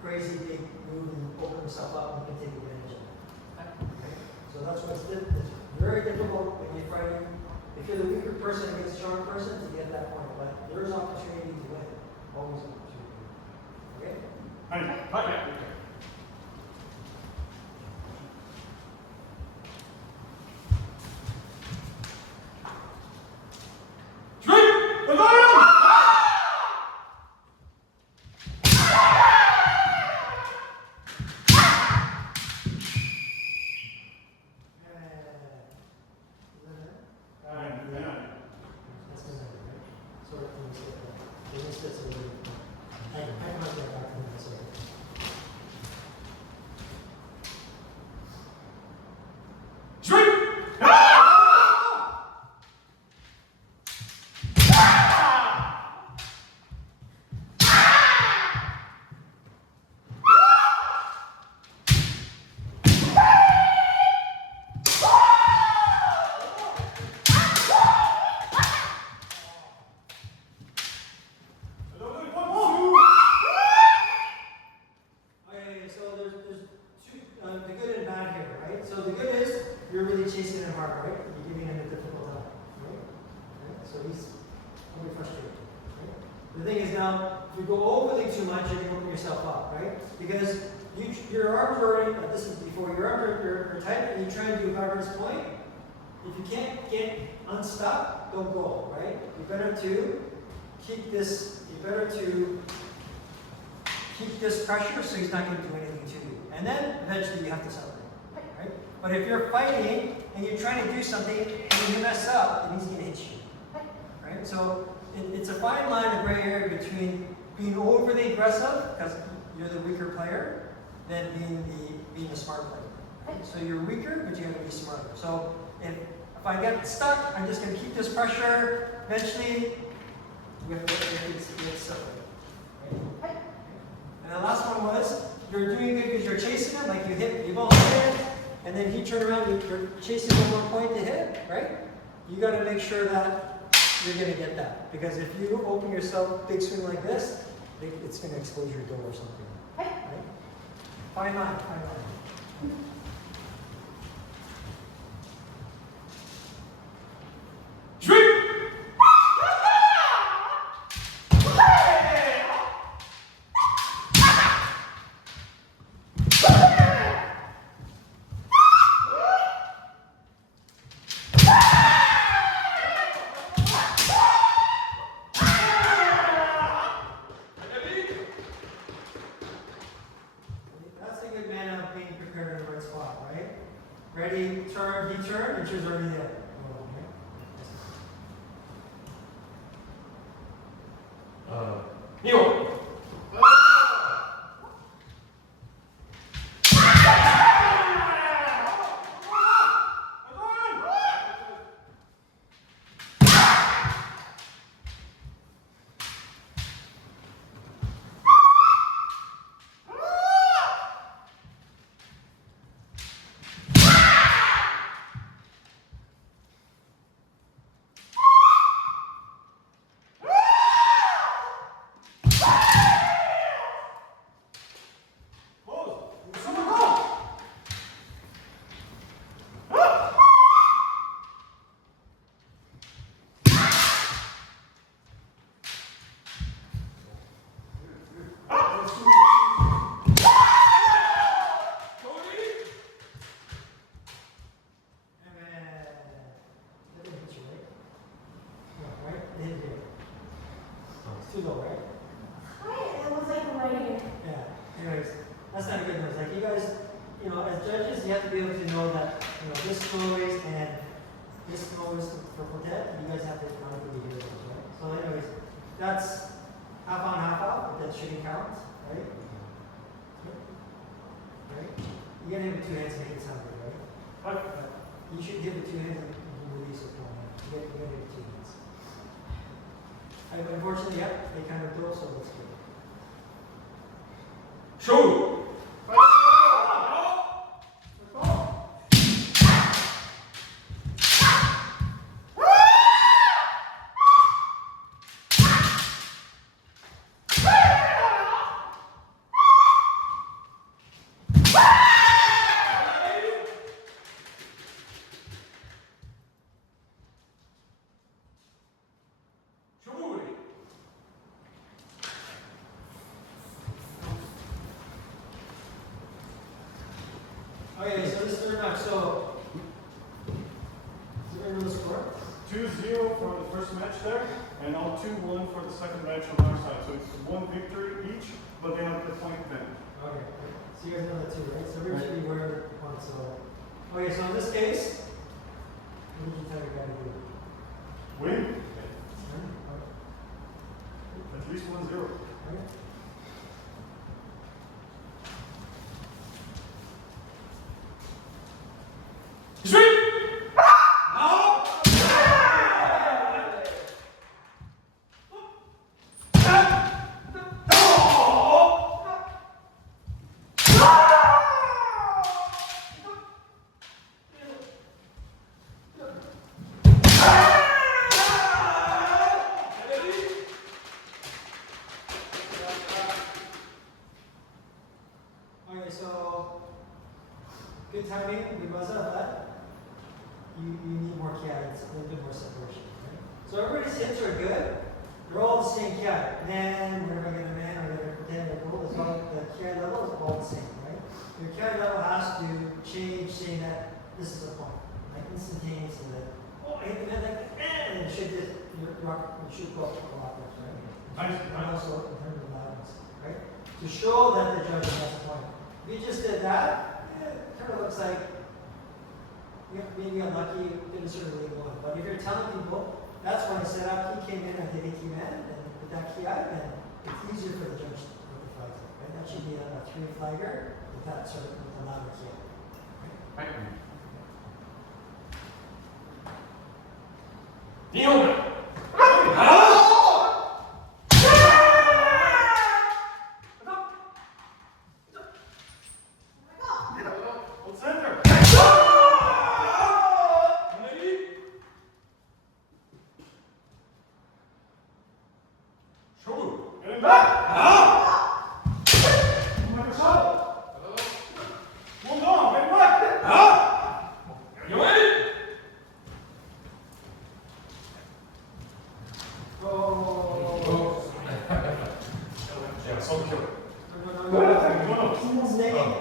crazy big move and open himself up and you can take advantage of it. Okay? So that's what's difficult. It's very difficult when you're fighting. If you're the weaker person against a strong person, to get that point. But there is opportunity to win. Always opportunity. Okay? Your arms are already, this is before, your arms are tight and you try and do a backwards point. If you can't get unstuck, don't go, right? You better to keep this, pressure so he's not going to do anything to you. And then eventually you have to separate, right? But if you're fighting and you're trying to do something and you mess up, then he's going to hit you, right? So it's a fine line of gray area between being overly aggressive, because you're the weaker player, than being the smart player. So you're weaker, but you have to be smarter. So if I get stuck, I'm just going to keep this pressure. Eventually, we have to get separated. Right? And the last one was, you're doing good because you're chasing him, like you both hit it, and then he turned around, you're chasing one more point to hit, right? You got to make sure that you're going to get that. Because if you open yourself big swing like this, it's going to expose your door or something. Right? Fine line, fine line. Ready, turn, he turned, and she's already there. Neo. too low, right? It was like right here. Yeah. Anyways, that's not a good noise. Like you guys, you know, as judges, you have to be able to know that, you know, this noise and this noise for quartet, you guys have to economically hear those, right? So anyways, that's half on, half off, but that shouldn't count, right? Right? You gotta hit with two hands to make it sound good, right? But you should hit with two hands and release with one hand. You gotta hit with two hands. Unfortunately, yeah, they kind of throw, so let's go. Show! Okay, so this is third match. So, is there a score? 2-0 for the first match there, and now 2-1 for the second match on our side. So it's one victory each, but they have the point then. Okay, so you guys know that too, right? So everybody should be aware of the points. So, okay, so in this case, what did you tell your guy to do? Win? Okay. At least 1-0. Okay. Okay, so good timing, good buzzer, but you need more kiai, it's a little bit more separation. Right? So everybody's hits are good, they're all the same kiai. Man, we're going to man, we're going to pretend they're cool, as well the kiai level is all the same, right? Your kiai level has to change, saying that this is a point, like instantaneously, that, oh, I hit the man like, and it should just, you should go up a lot, right? And also in terms of loudness, right? To show that the judge has a point. If you just did that, it kind of looks like maybe unlucky, you didn't sort of leave one. But if you're telling people, that's when I set up, he came in, I did a key man, and with that key out, then it's easier for the judge to put the flags up, right? That should be a 3 flagger with that sort of, with a louder key out. Right. Neil!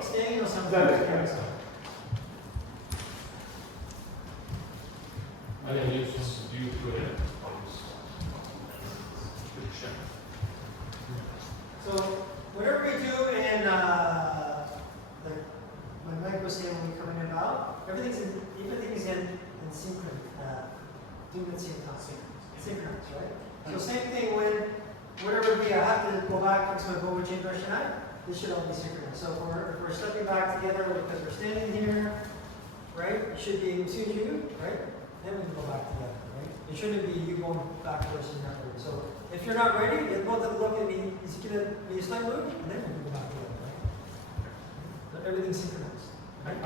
Staying or something. I didn't use this view to it. So whatever we do in like when Mike was saying when we come in about, everything is in synchronous. Doing it same time. Synchronous, right? So same thing when whatever we have to go back to my bow and change our shiai, this should all be synchronous. So if we're stepping back together because we're standing here, right? It should be as soon as you, right? Then we can go back together, right? It shouldn't be you going backwards and backwards. So if you're not ready, then both look at me, is going to be a slight move, and then we can go back together, right? So everything's synchronized, right?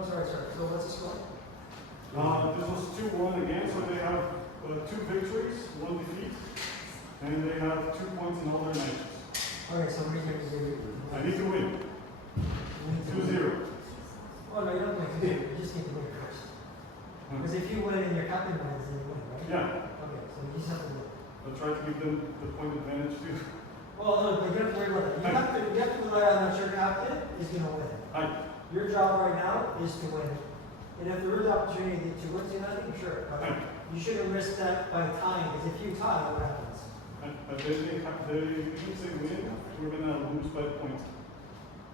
Oh, sorry. So what's the score? This was 2-1 again, so they have 2 victories, 1 defeat, and they have 2 points in all their matches. Okay, so what are you going to do? player on your captain is going to win. Aye. Your job right now is to win. And if there is opportunity to win 2-0, sure. But Aye. you shouldn't risk that by tying, because if you tie, what happens? But they didn't say win, we're gonna lose by points.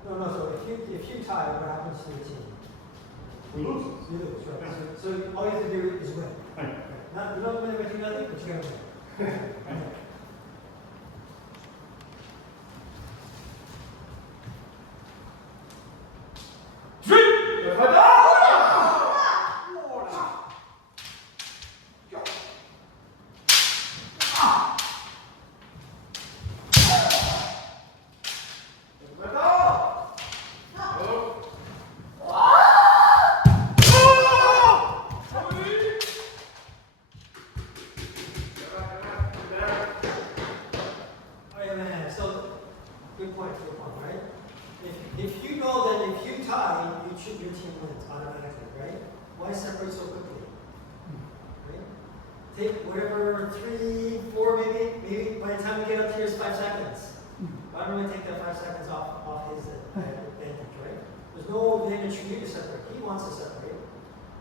No, so if you tie, what happens to the team? We lose. You lose, right? So all you have to do is win. Aye. Not, you don't win by 2-0, but you're going to win. Okay. Good point, right? If you know that if you tie, your team wins automatically, right? Why separate so quickly? Right? Take whatever 3, 4, maybe by the time we get up here is 5 seconds. Why don't we take that 5 seconds off his advantage, right? There's no advantage for you to separate. He wants to separate,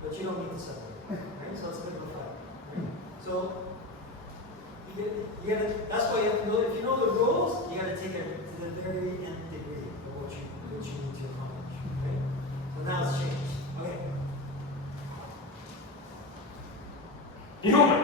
but you don't need to separate, right? So it's a bit of a fight, right? So you gotta, that's why you have to know, if you know the rules, you gotta take it to the very nth degree of what you need to accomplish, right? So now it's changed. Okay. Human.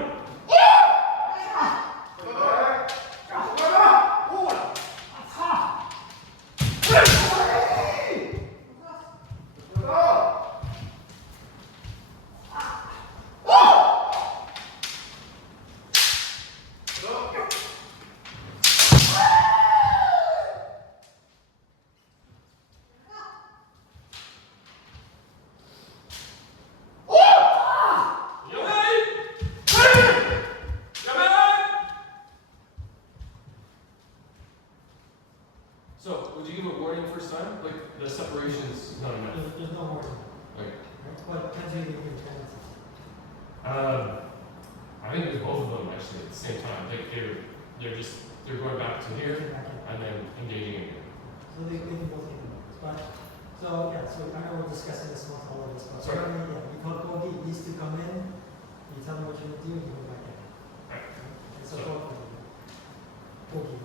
So, would you give a warning first time? Like, the separation is not enough. There's no more. Okay. Right? But depends who you give the penalty. I think it was both of them actually at the same time. Like, they're going back to here and then engaging again. So they can both give them. But, so yeah, so I know we're discussing this amongst all of us, but Sorry. You told Kogi needs to come in, you tell him what you're gonna do, and you go back in. Right. And so So- Kogi.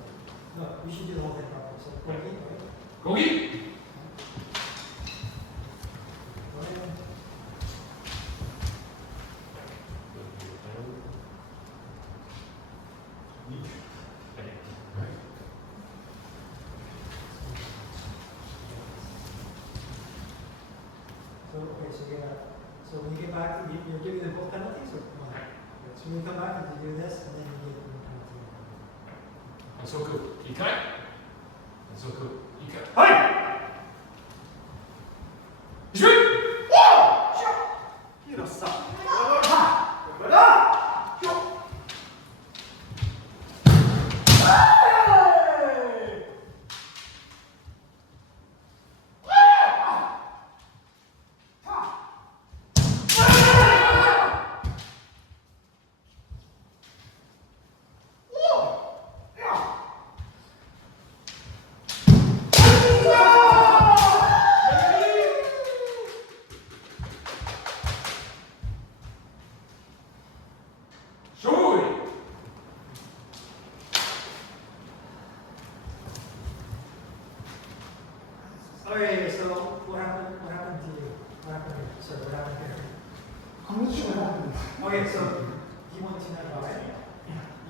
No, we should do the whole thing properly. So Kogi, right? Kogi! Go ahead. So, okay, so when you get back, you're giving them both penalties or one? Okay. So when you come back, you do this, and then you give them a penalty. And so cool. Ikai. And so cool. Ikai. Hi. Okay, so what happened to you? What happened here? Sorry, what happened here? I'm not sure what happened. Okay, so you won 2-0, right?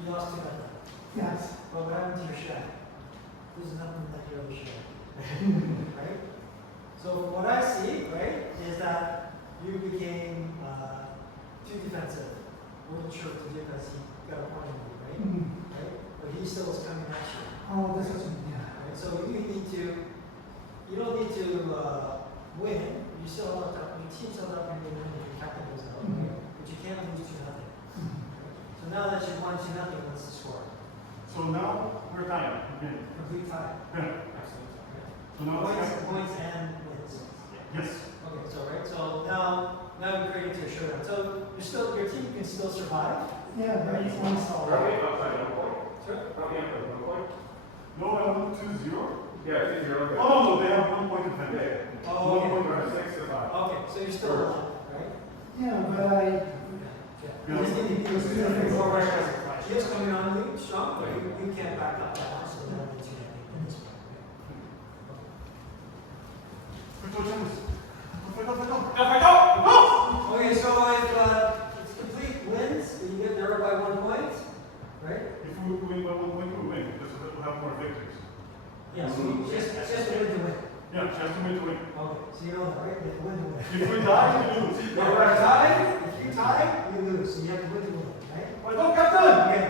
You lost 2-0. Yes. But what happened to your shiai? There's nothing that you ever shiai. Right? So from what I see, right, is that you became too defensive. Wasn't sure what to do because he got a point on you, right? Right? But he still was coming at you. Oh, this is yeah. Right? So you don't need to win. You still have your team still have to win if your captain goes out, right? But you can't lose 2-0. So now that you've won 2-0, what's the score? So now we're tied. Okay. Complete tie. Yeah. Excellent. So now Points and wins. Yes. Okay, so right, so now we're creating to a showdown. So your team can still survive. Yeah, Right, right. it's one solid. No, I won 2-0. Yeah, I think you're okay. Oh, no, they have 1 point defense. Yeah. Oh, okay. 1 point defense, 6 to 5. Okay, so you're still alive, right? Yeah, but I. You just need to be just coming on you strong, but you can't back up that much, so that means you can't make this one. Okay, so if it's complete wins, you get there by 1 point, right? If we win by 1 point, we win, because we'll have more victories. Yeah, so just win to win. Yeah, just to win to win. Okay, so you know that, right? You have to win to win. If we die, we lose. If you tie, if you tie, you lose. So you have to win to win, right? Well, don't get done. Okay.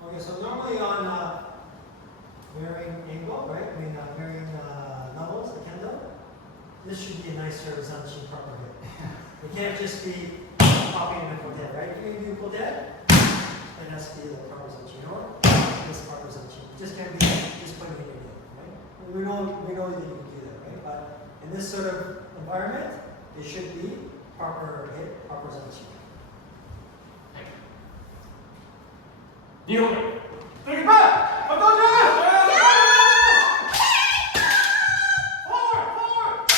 Okay, so normally on varying angle, right? I mean, varying levels, the kendo, this should be a nicer Zanshin proper hit. It can't just be popping in a kote, right? If you can do kote, it has to be the proper Zanshin, or this proper Zanshin. It just can't be just putting it in, right? We know that you can do that, right? But in this sort of environment, it should be proper hit, proper Zanshin. 2本目 Take it back! I'm done with it! Forward! Forward!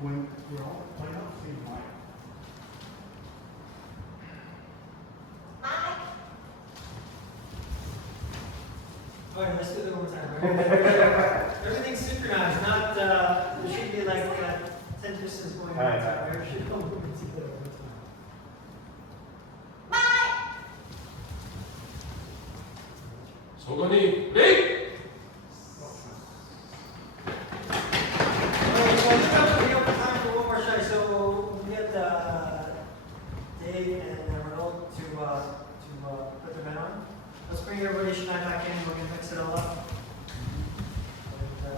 When we're all playing out the same time. All right, let's do it one more time. Right? Everything's synchronized, not, there should be like 10 distance going on. Right? It should all move together one time. 소건이 레이! Alright, so I think that's what we have time for one more shot. So we get Dave and Ronald to put the men on. Let's bring everybody Shine back in. We're gonna mix it all up. And,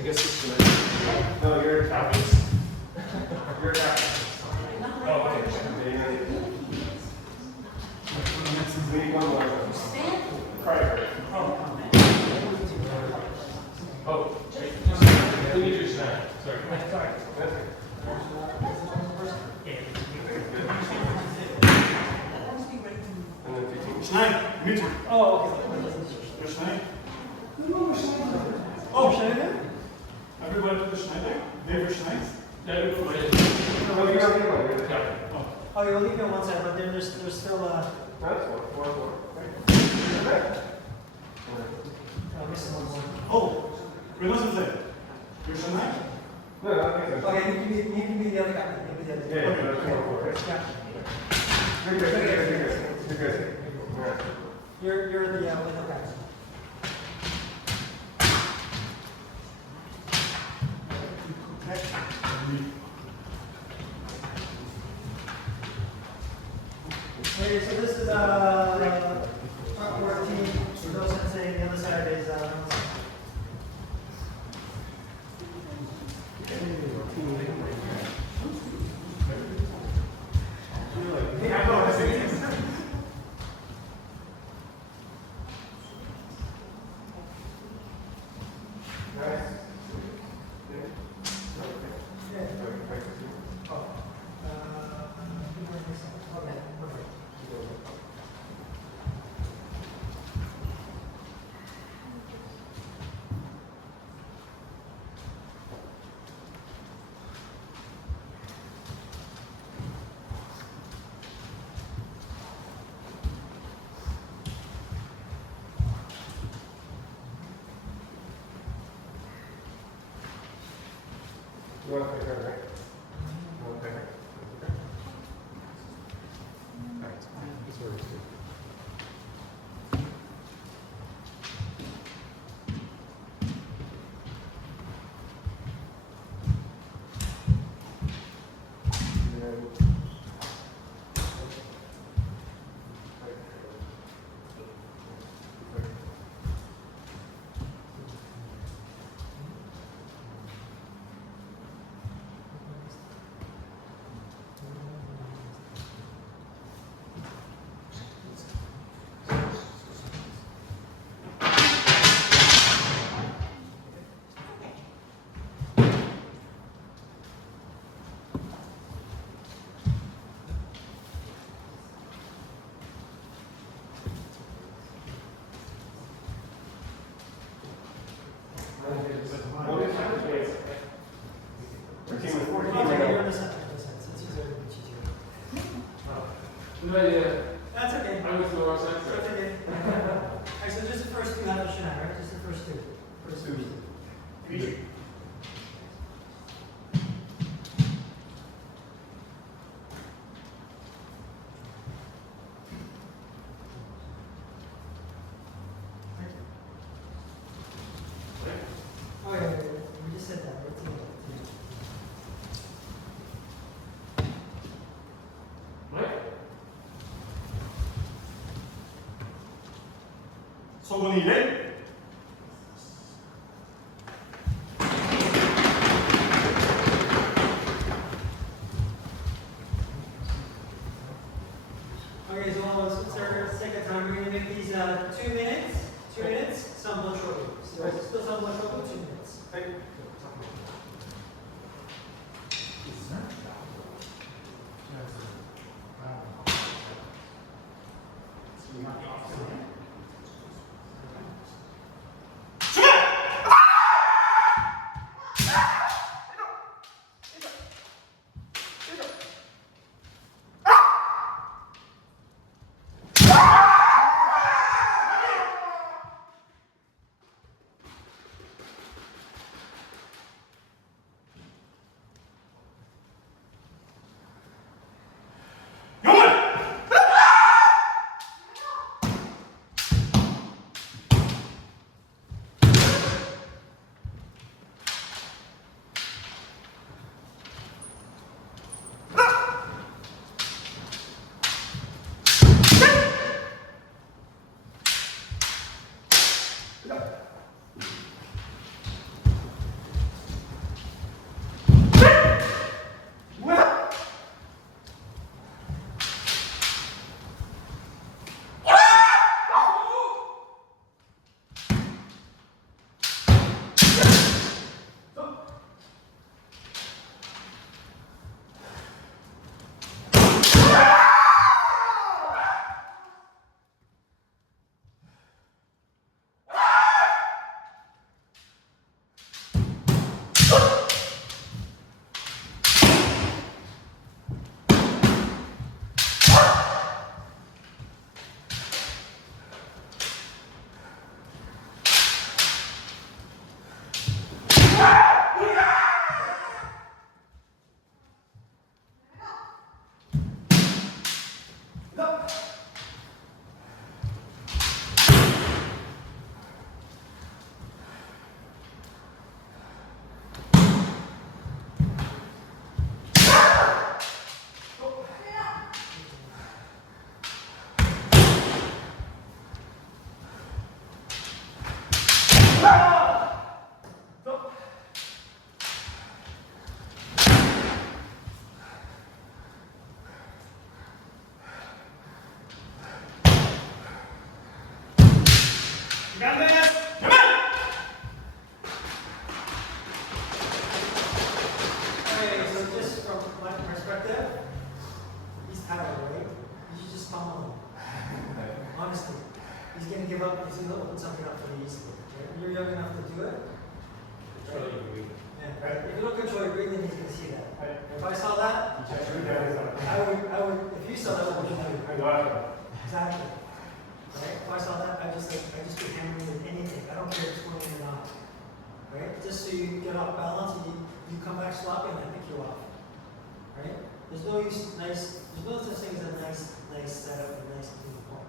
I guess it's tonight. No, you're a captain. You're a captain. Oh, okay. We need one more. Prior. Oh, I think you do snack. Sorry. That's it. And then 15. Shane, meet you. Oh, okay. There's Shane. Oh, should I do? Everybody put the Shane there? David Shane? Yeah, you put it. No, you don't need one. You're the Yeah. captain. Oh, you're leaving on one side, but then there's still That's one. Four. missing one more. Oh, wait, what's it? You're Shane? No, I think so. Okay, you can be the other guy. You can be the other Yeah, guy. that's four, right? Yeah. You're good. You're good. Yeah. You're the window guy. Okay, so this is front 14, no sensei, the other side is You want to take her, right? You want to take her? That's okay. I went to the wrong side. That's okay. Alright, so just the first two out of Shine, right? Just the first two. First two. Oh, yeah, we just said that. Right? Mike? そこに入れ Okay, so let's take a time. We're going to make these 2 minutes. 2 minutes, some blood sugar. Still some blood sugar, 2 minutes. he's going to open something up for you easily. Right? When you're young enough to do it, yeah. If you don't control your breathing, he's going to see that. If I saw that, I would, if you saw that, what would you do? Exactly. Right? If I saw that, I just be hammering with anything. I don't care if it's working or not. Right? Just so you get off balance and you come back sloppy and I pick you off. Right? There's no such thing as a nice setup and nice clean point.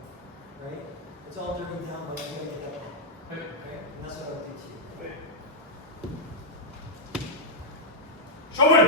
Right? It's all dirty down, but you gotta get that one. Right? And that's what I would do to you. Show me!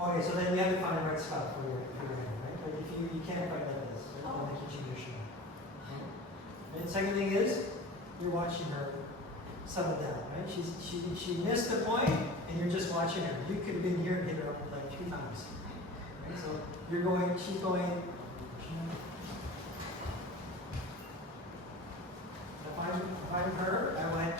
Okay, so then you have to find the right spot for your hand, right? But if you can't quite like this, right? Don't make you change your shiai. Right? And the second thing is, you're watching her settle down, right? She missed the point, and you're just watching her. You could have been here and hit her up like 2 times. Right? So you're going, she's going. If I'm her, I went,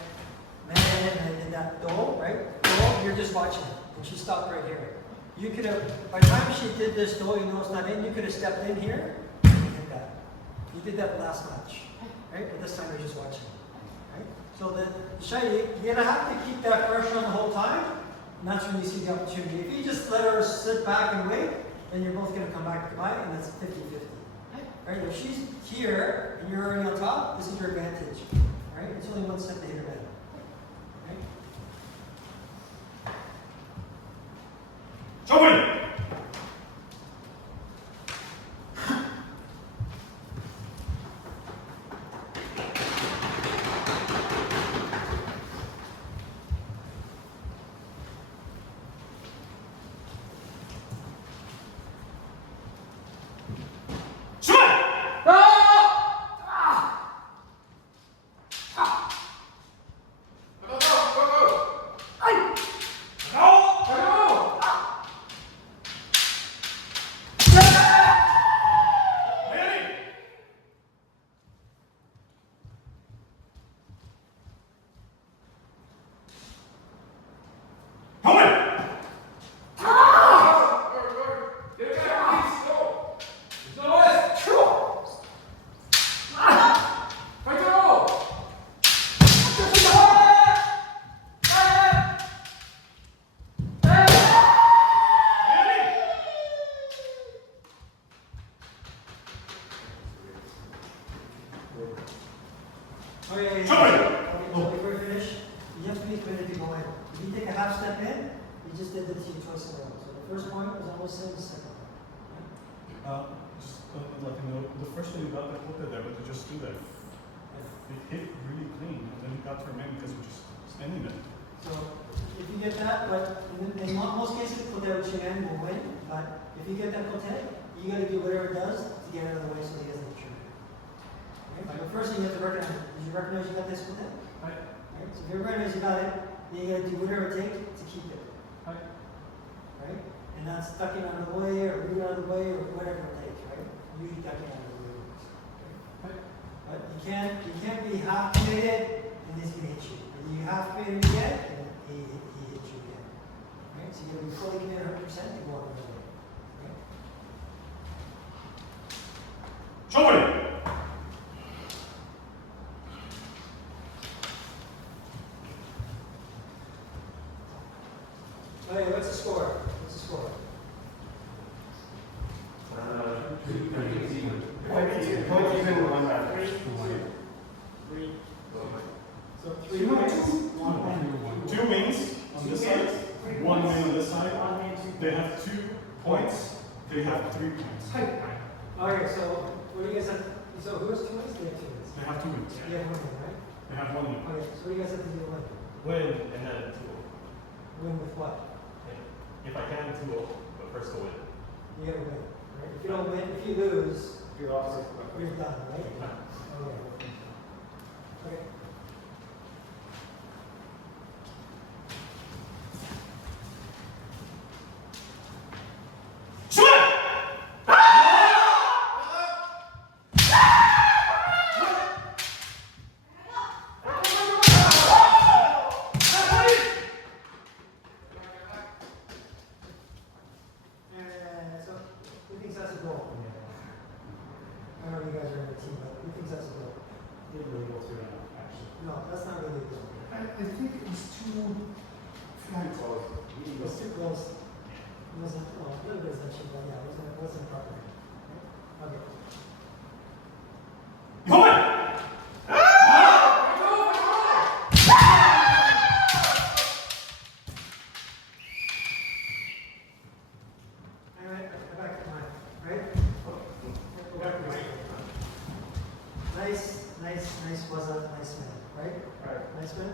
man, and I did that do, right? Do, you're just watching it, and she stopped right here. You could have, by the time she did this do, you know it's not in, you could have stepped in here and hit that. You did that last match, right? But this time you're just watching, right? So the shiai, you're gonna have to keep that pressure on the whole time, and that's when you see the opportunity. If you just let her sit back and wait, then you're both gonna come back to combine, and that's 50-50. Right? If she's here and you're already on top, this is your advantage. Right? It's only 1 step to hit her head. Right? Show me! Okay, so before you finish, you have to be committed to go in. If you take a half step in, you just did this twice in a row. So the first point was almost the same as the second one. Just let you know, the first time you got that hook there, but you just do that. It hit really clean, and then you got to remain because you're just standing there. So if you get that, but in most cases, kote uchigen will win. But if you get that kote, you got to do whatever it does to get out of the way so he doesn't trip. Okay? But the first thing you have to recognize is you recognize you got this kote. Right. Right? So if you recognize you got it, then you got to do whatever it takes to keep it. Right. Right? And that's ducking out of the way or root out of the way or whatever it takes, right? Usually ducking out of the way. Right. But you can't be half committed and he's gonna hit you. And you half committed again and he hits you again. Right? So you gotta be fully committed 100% to go on the way. Right? 쇼부리. Okay, what's the score? What's the score? Point even on that. Three. So 3 wins. 2 wins on this side, 1 win on this side. One win, 2 They have 2 points. They have 3 points. Okay, so what do you guys have? So who has 2 wins? They have 2 wins. They have 2 wins. You have 1 win, right? They have 1 win. Okay, so what do you guys have to do to win? Win and then 2. Win with what? If I can, 2, but first to win. You gotta win, right? If you don't win, if you lose, You're off. you're done, right? Okay. Okay. So, who thinks that's a goal? I know you guys are in a team, but who thinks that's a goal? Didn't really go through that, actually. No, that's not really a goal. I think it was too close. It was too close. It wasn't, well, a little bit is actually, but yeah, it wasn't proper. Right? Okay. Alright, back to mine, right? Go back to mine. Nice was a nice man, right? Right. Nice man?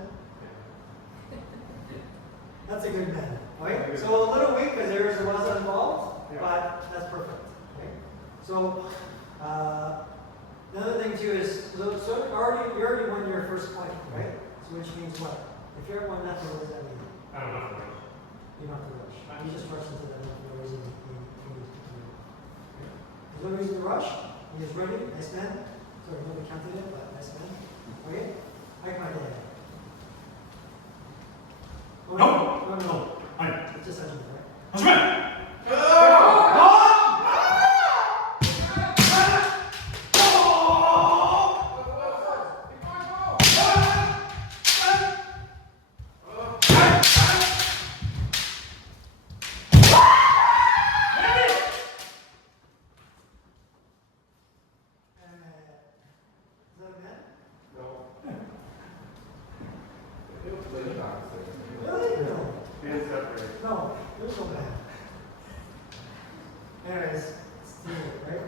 That's a good man, right? So a little weak because there was involved, Yeah. but that's perfect, right? So, another thing too is, so you already won your first point, right? So which means what? If you're at 1-0, what does that mean? I don't know. You don't have to rush. You just rush into that, there's no reason you need to do it. There's no reason to rush. He is ready, nice man. Sorry, nobody counted it, but nice man. Okay? I can't get it. Oh, no. It's just Hajime, right? Hajime! Is that a man? No. Really? No. Hands separate. No, there's no man. Anyways, it's teamwork, right?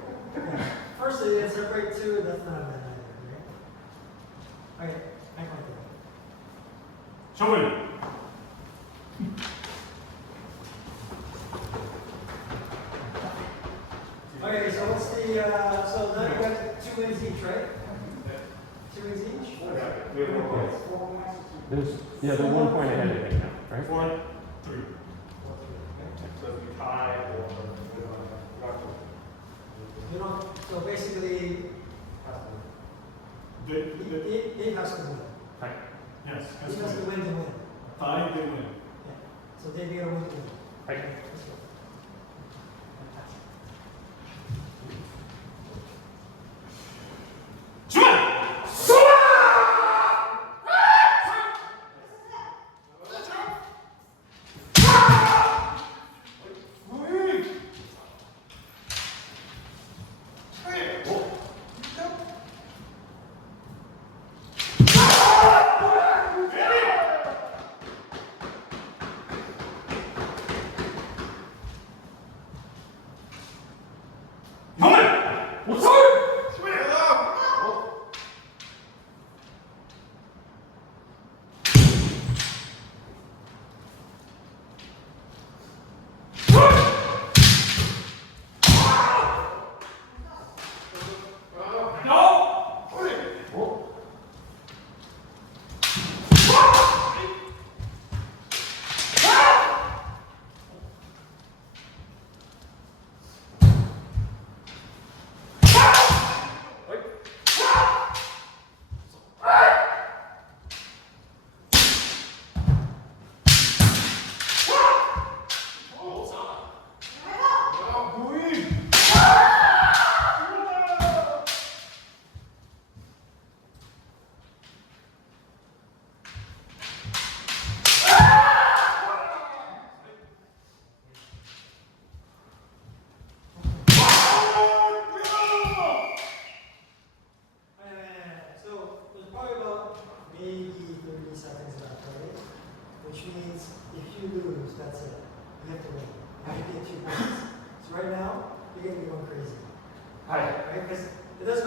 Okay. First, they didn't separate 2, that's not a man either, right? Okay, I can't do it. 쇼부리. Okay, so what's the, so now you got 2 wins each, right? 2 wins each? We have 4 points. They're 1 point ahead of him now, right? 4, 3. So if we tie or You know, so basically, Dave has to win. Yes, He has to win to win. tie, they win. Yeah. So Dave, you gotta win to win. Right. Let's go.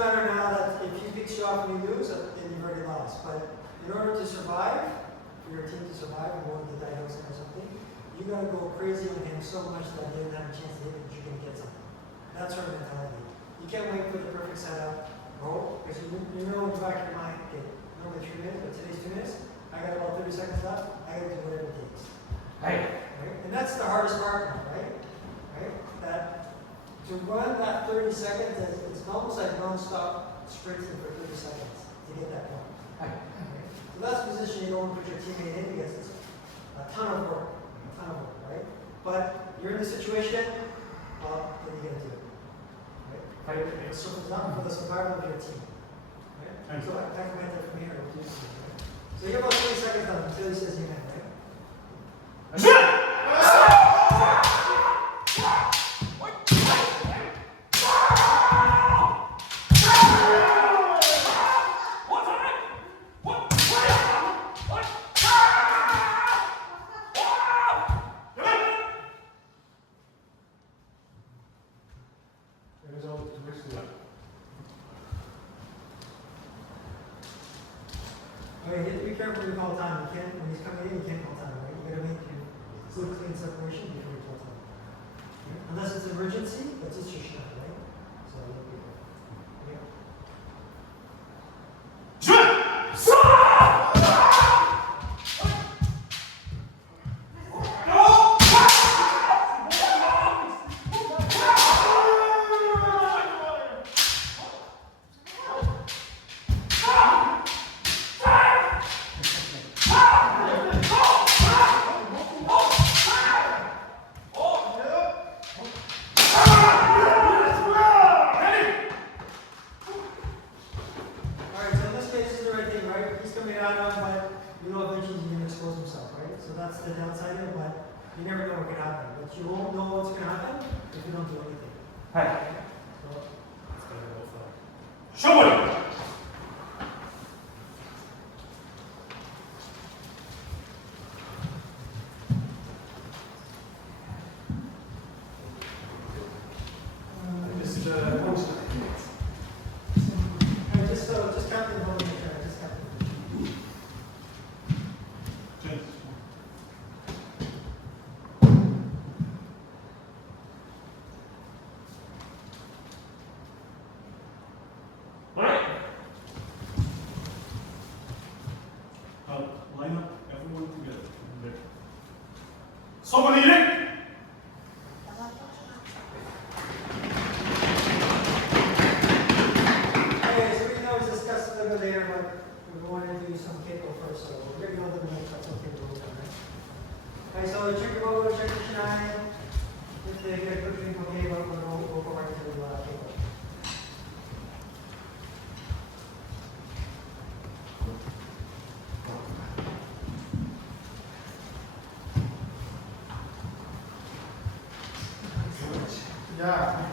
matter now that if he picks you off and you lose, then you've already lost. But in order to survive, for your team to survive and go into the diagnosis or something, you gotta go crazy on him so much that he doesn't have a chance to hit it, but you're gonna get something. That's our mentality. You can't wait for the perfect setup, roll, because you know in the back of your mind, okay, normally 3 minutes, but today's 2 minutes. I got about 30 seconds left. I gotta do whatever it takes. Right. Right? And that's the hardest part now, right? Right? That to run that 30 seconds, it's almost like non-stop sprinting for 30 seconds to get that point. Right. Right? So that's the position you don't want to put your teammate in because it's a ton of work, right? But you're in the situation, well, then you're gonna do it. Right? So it's not for the survival of your team. Right? So I can went there from here. We'll do this, right? So you have about 20 seconds left until he says amen, right? Okay, you have to be careful when you call time. You can't, when he's coming in, you can't call time, right? You gotta make your good, clean separation before you call time. Okay? Unless it's an emergency, that's just your shot, right? So you have to be careful. Okay? Alright, so in this case, this is the right thing, right? He's coming out on, but you know eventually he's going to expose himself, right? So that's the downside of it, but you never know what can happen. But you won't know what's going to happen if you don't do anything. Right. So, it's going to go far. Somebody! This is a poster. Alright, just count the vote in the chair, just count the James. Alright. Line up everyone together. Somebody in it! Okay, so we can always discuss a little bit later, but we wanted to do some keiko first, so we're going to go a little bit, that's okay, we'll go, right? Okay, so check your vote, check your shiai. If they get a quick drink, okay, we'll go right to the keiko. Yeah.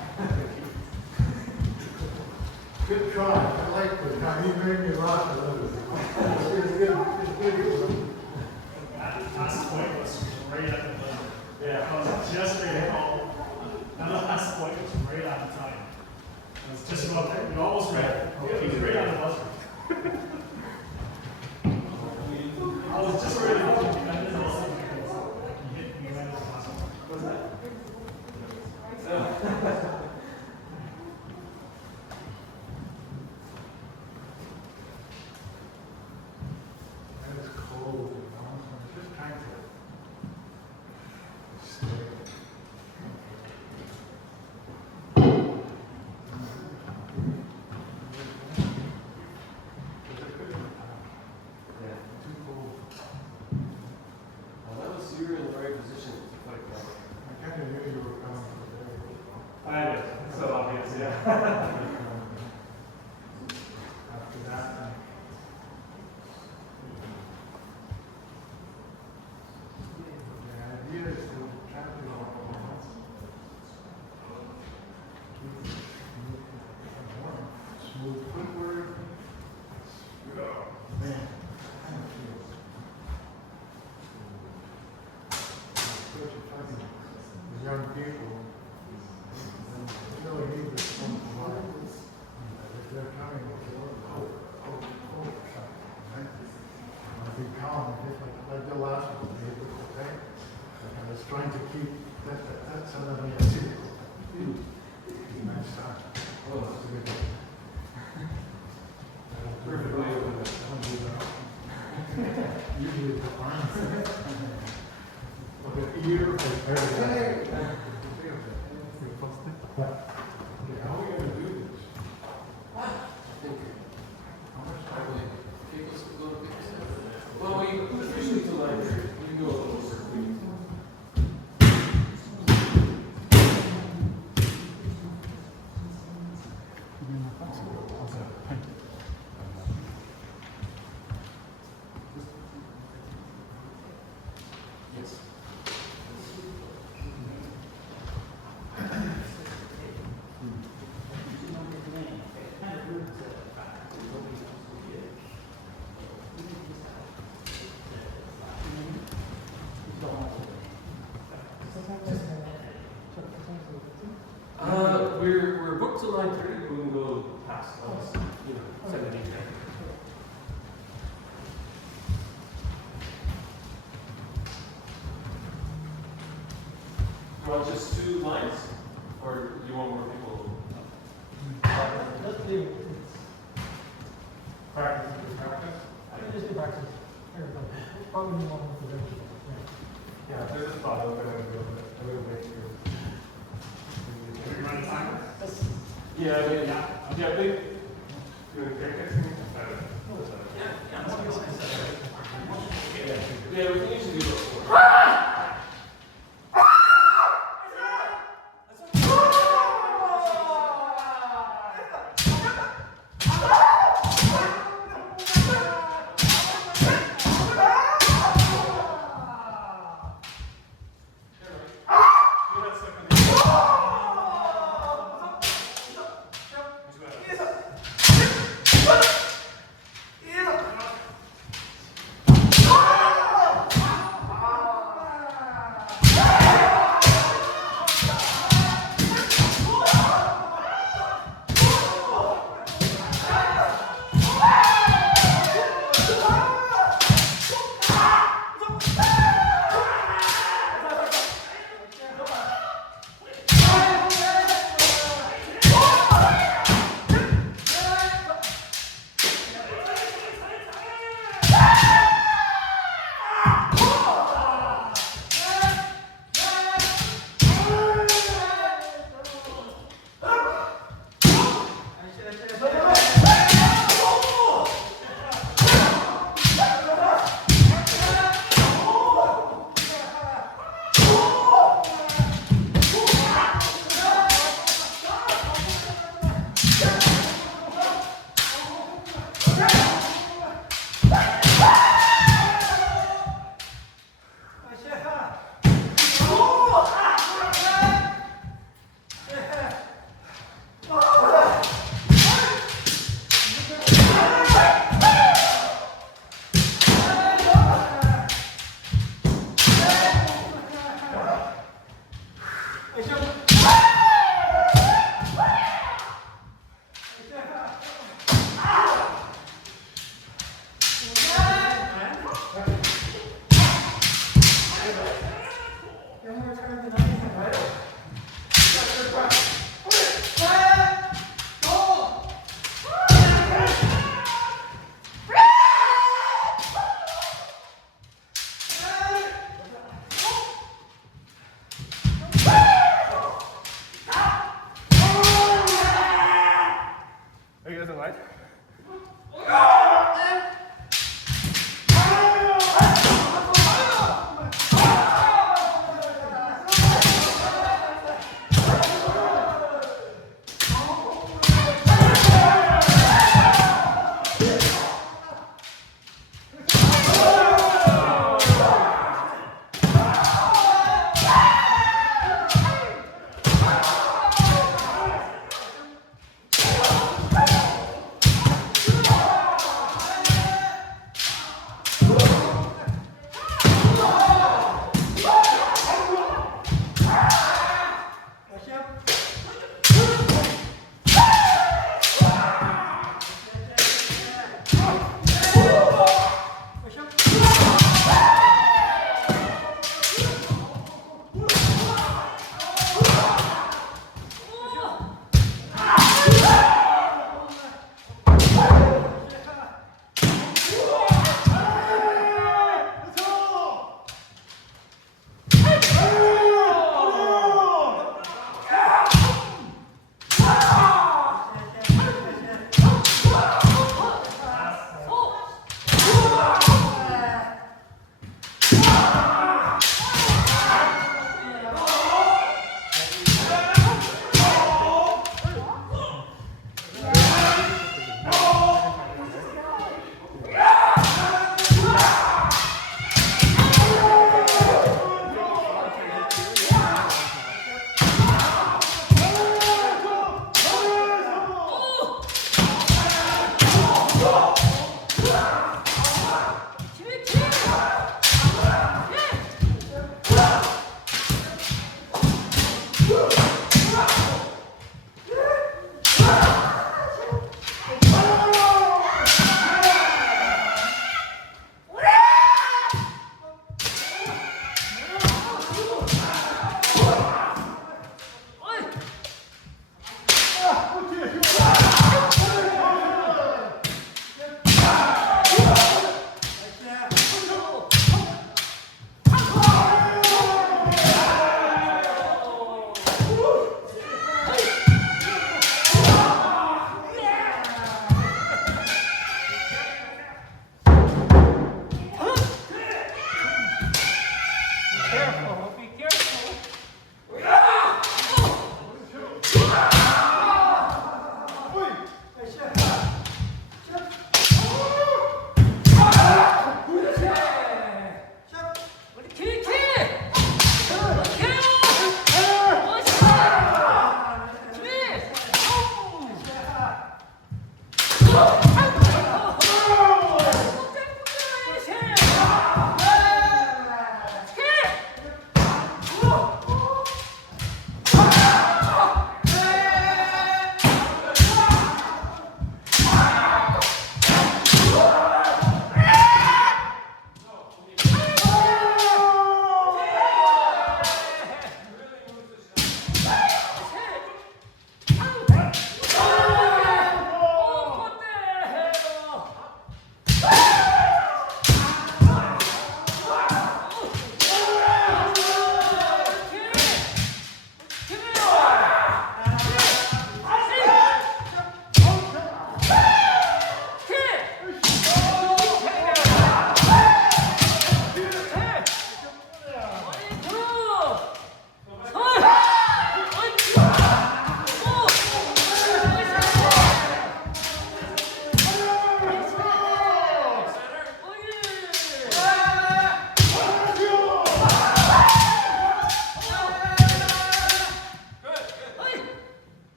Good try. I like it. Now you made me laugh a little bit. It's good. It's good. That last point was right at the buzzer. Yeah. I was just ready to call. That last point was right on time. It was just about there. You almost read it. It was right on the buzzer. I was just ready to call. You hit me right at the buzzer. What was that? And it's cold, you know, so I'm just trying to stay. Yeah. Too cold. Well, that was, you were in the right position to fight that. I kind of knew you were coming from there. I did. So obvious, yeah. After that, the idea is to try to smooth footwork. Man, kind of feels. The young people really need this from life. If they're having a big column, like the last one, okay? And I was trying to keep that so that I can see it. Nice time. Oh, that's a good one. Usually the arms. Or the ear, or everything. How are we going to do this? How much time will it take us to go to pick this up? Well, we officially till 9:30. We can go a little over. Yes. We're booked till 9:30, but we can go past, 7 to 8. You want just 2 lines, or do you want more people? Let's leave it. Practice. I can just do practice. There we go. Probably more for the Yeah, there's a spot open a little bit here. Are you running timer? Yeah, they. Yeah, we can usually do it.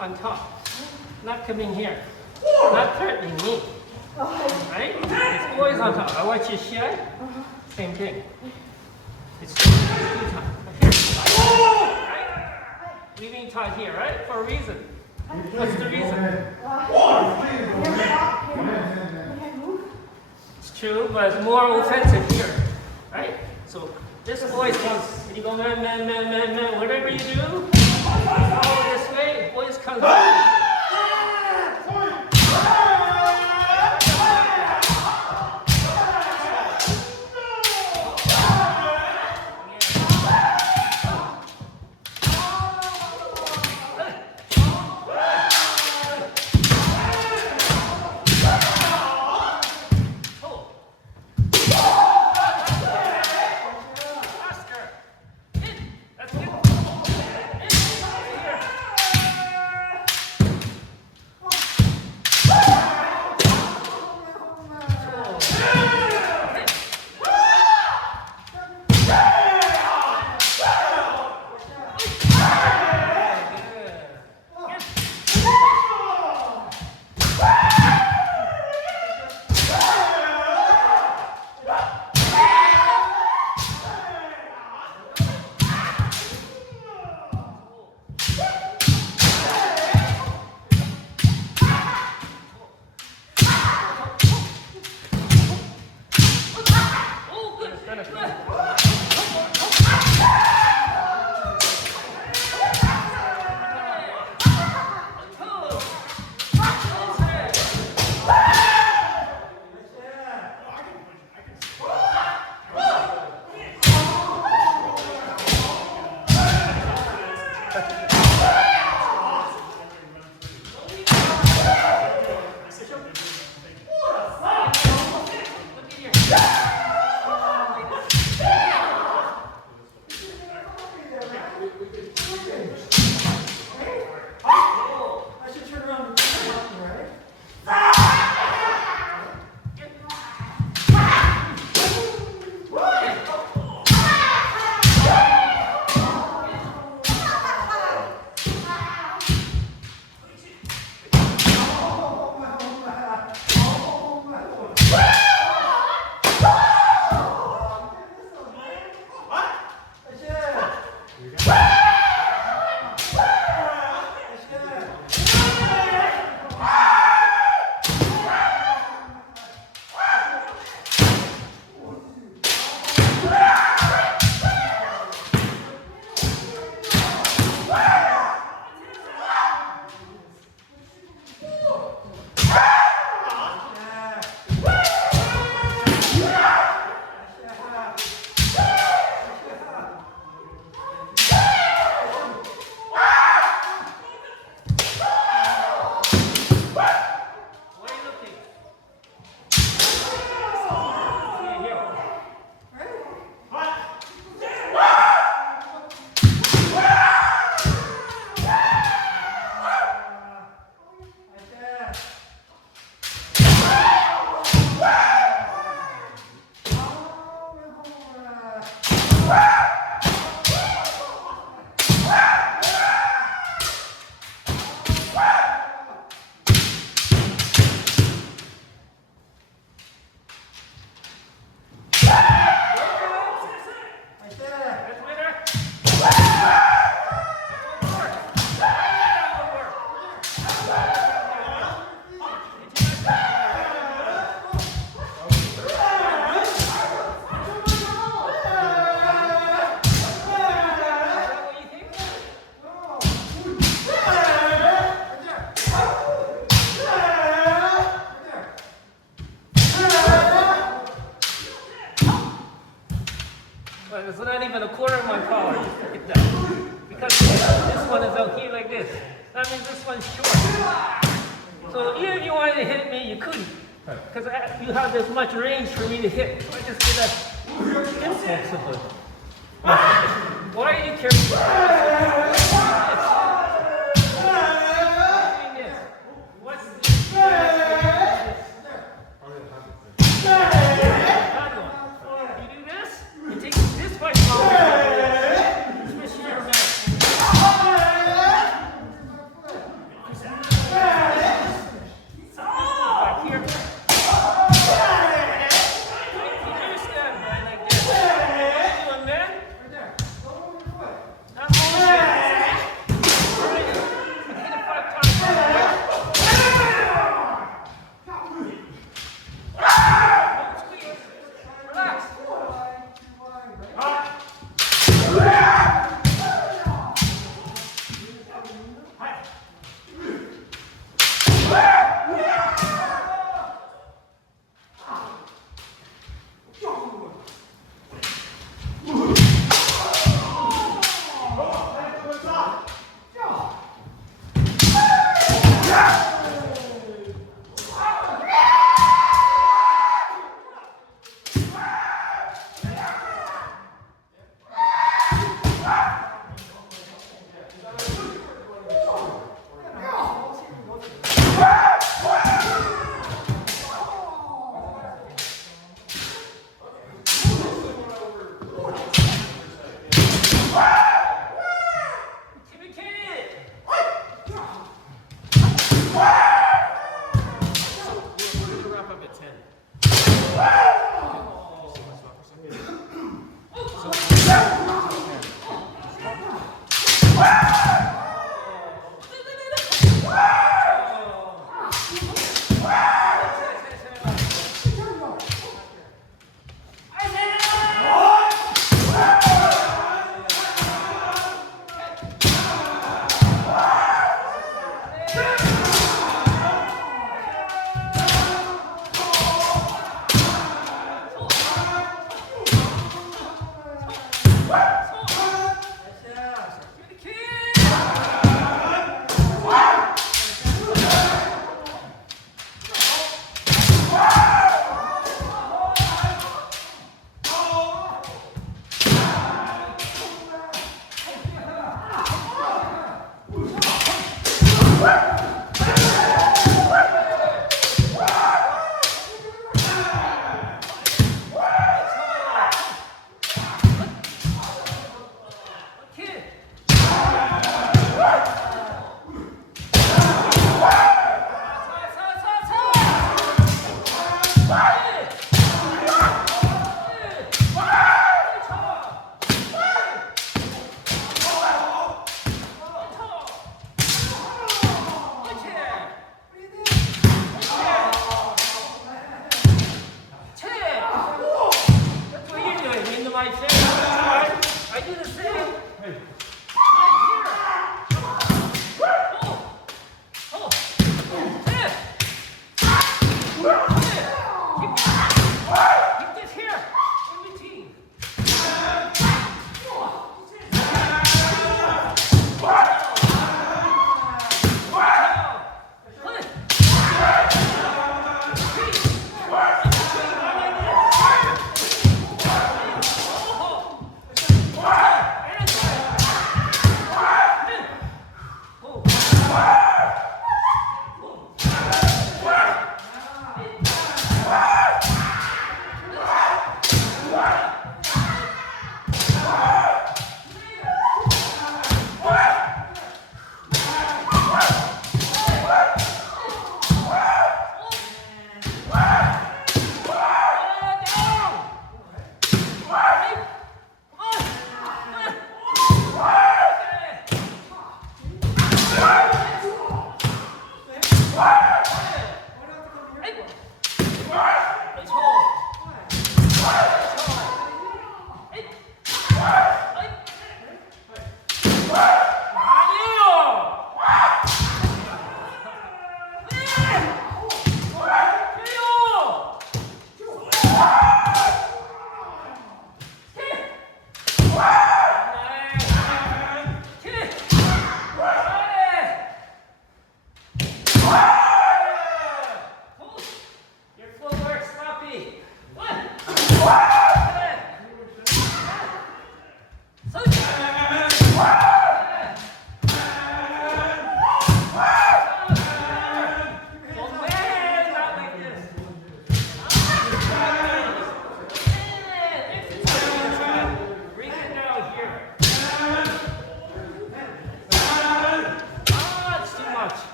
on top, not coming here, not threatening me. Right? It's always on top. I watch your shiai, same thing. It's too tight. Right? Leaving tight here, right? For a reason. What's the reason? It's true, but it's more offensive here, right? So this voice comes, and you go, man, man, man, man, man, whatever you do, follow this way, voice comes back. I should turn around and do something, right? But it's not even a quarter of my power. Just look at that. Because this one is out here like this. That means this one's short. So even if you wanted to hit me, you couldn't. Because you have this much range for me to hit. So I just did a inflexible. Why are you careful? What's this? You do this, you take this much power, switch your man. Back here. You do stand by like this. What are you doing, man? Not moving.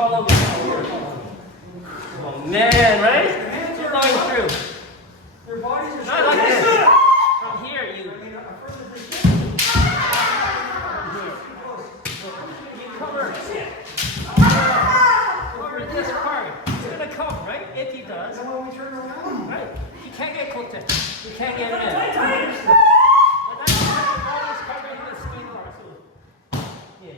Follow me. Oh man, right? Your hands You're are going through. Your bodies are Not like this. From here, you. You cover. Cover this part. It's gonna come, right? If he does. And when we turn around, Right? You can't get cooked in. You can't get him in. But that's why the body is covering the skin part. So, yeah.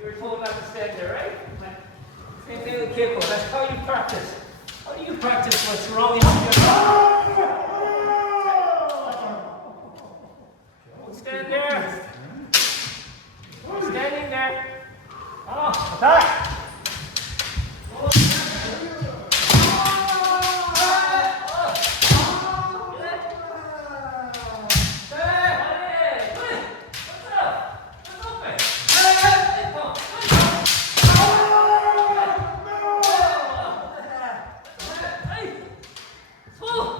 You were told not to stand there, right? Same thing with Keiko. That's how you practice. How do you practice what's wrong in your Don't stand there. Standing there. Oh, attack! Oh!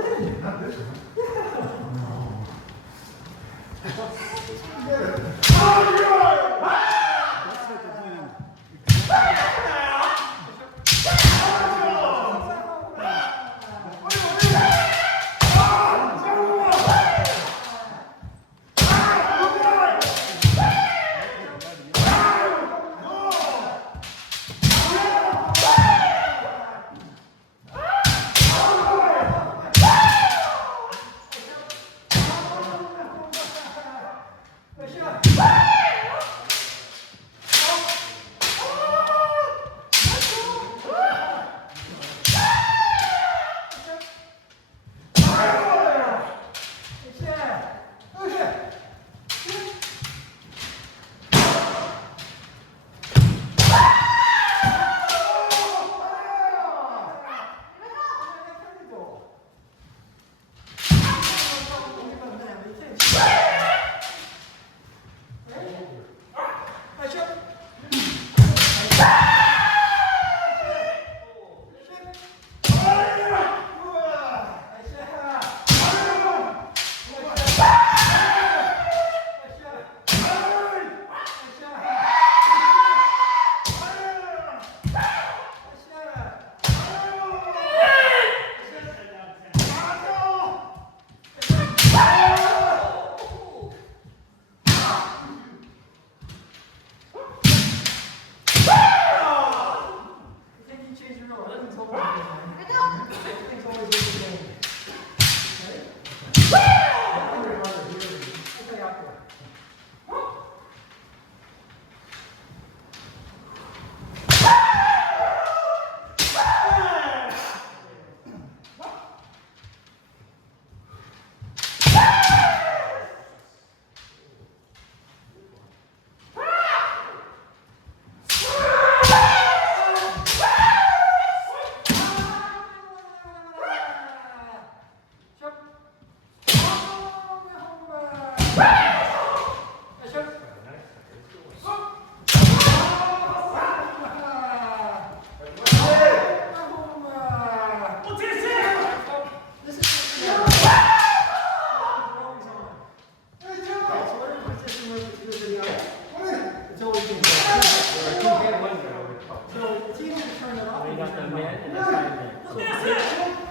Not this one.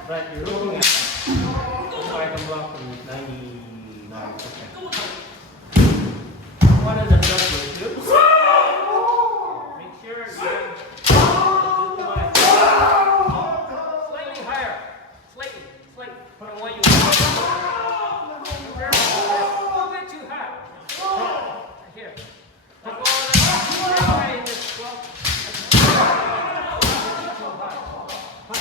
But you're looking at so I can block from 99%. One of the drugs will do. Make sure you're slightly higher. Slightly. From what you want. A little bit too high. Here. I'll go high in this club. I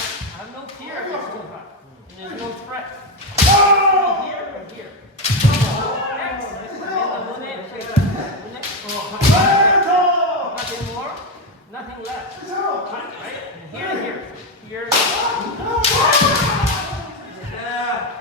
have no fear if it's too hot. And there's no threat. Here or here. Next. Nothing more, nothing less. Right? And here and here. Here. Yeah.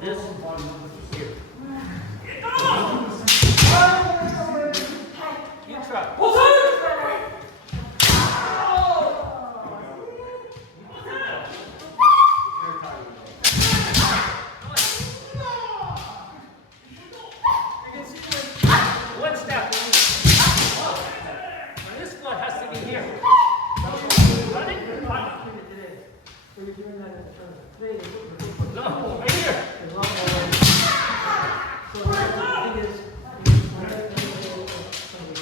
This here. You try. You can see one step. Now this one has to be here. Running? Were you doing that in the tournament? No, right here. There's a lot more ways. So the thing is,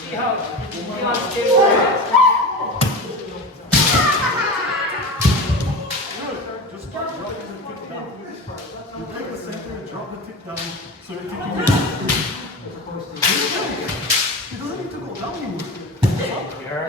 See how unstable it is? Just start dropping the tip down. You take the center and drop the tip down so you take it. It doesn't need to go down anymore. Here.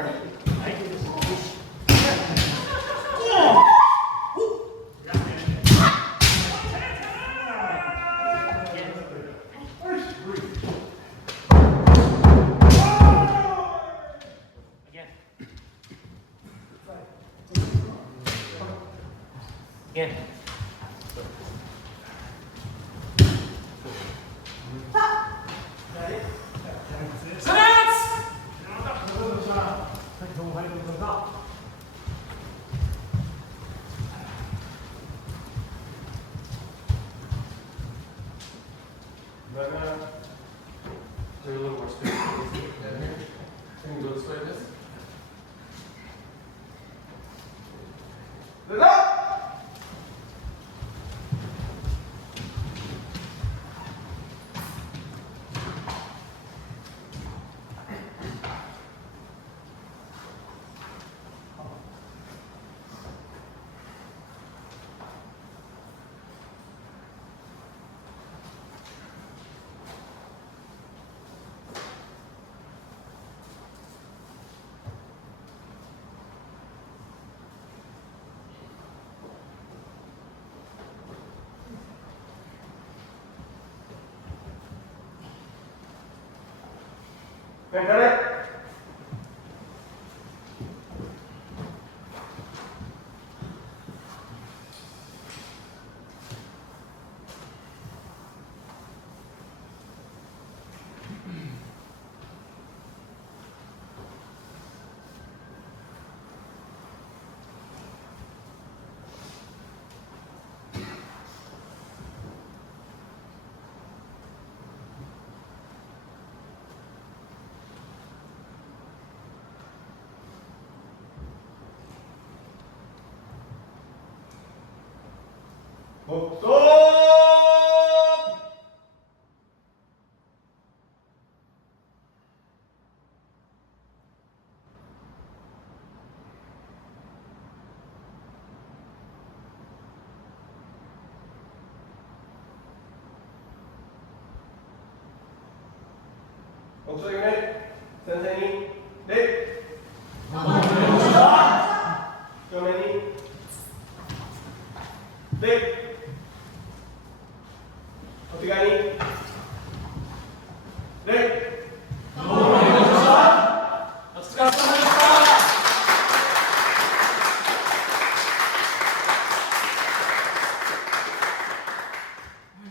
Again. Is there a little more space down here? Can you go this way a bit?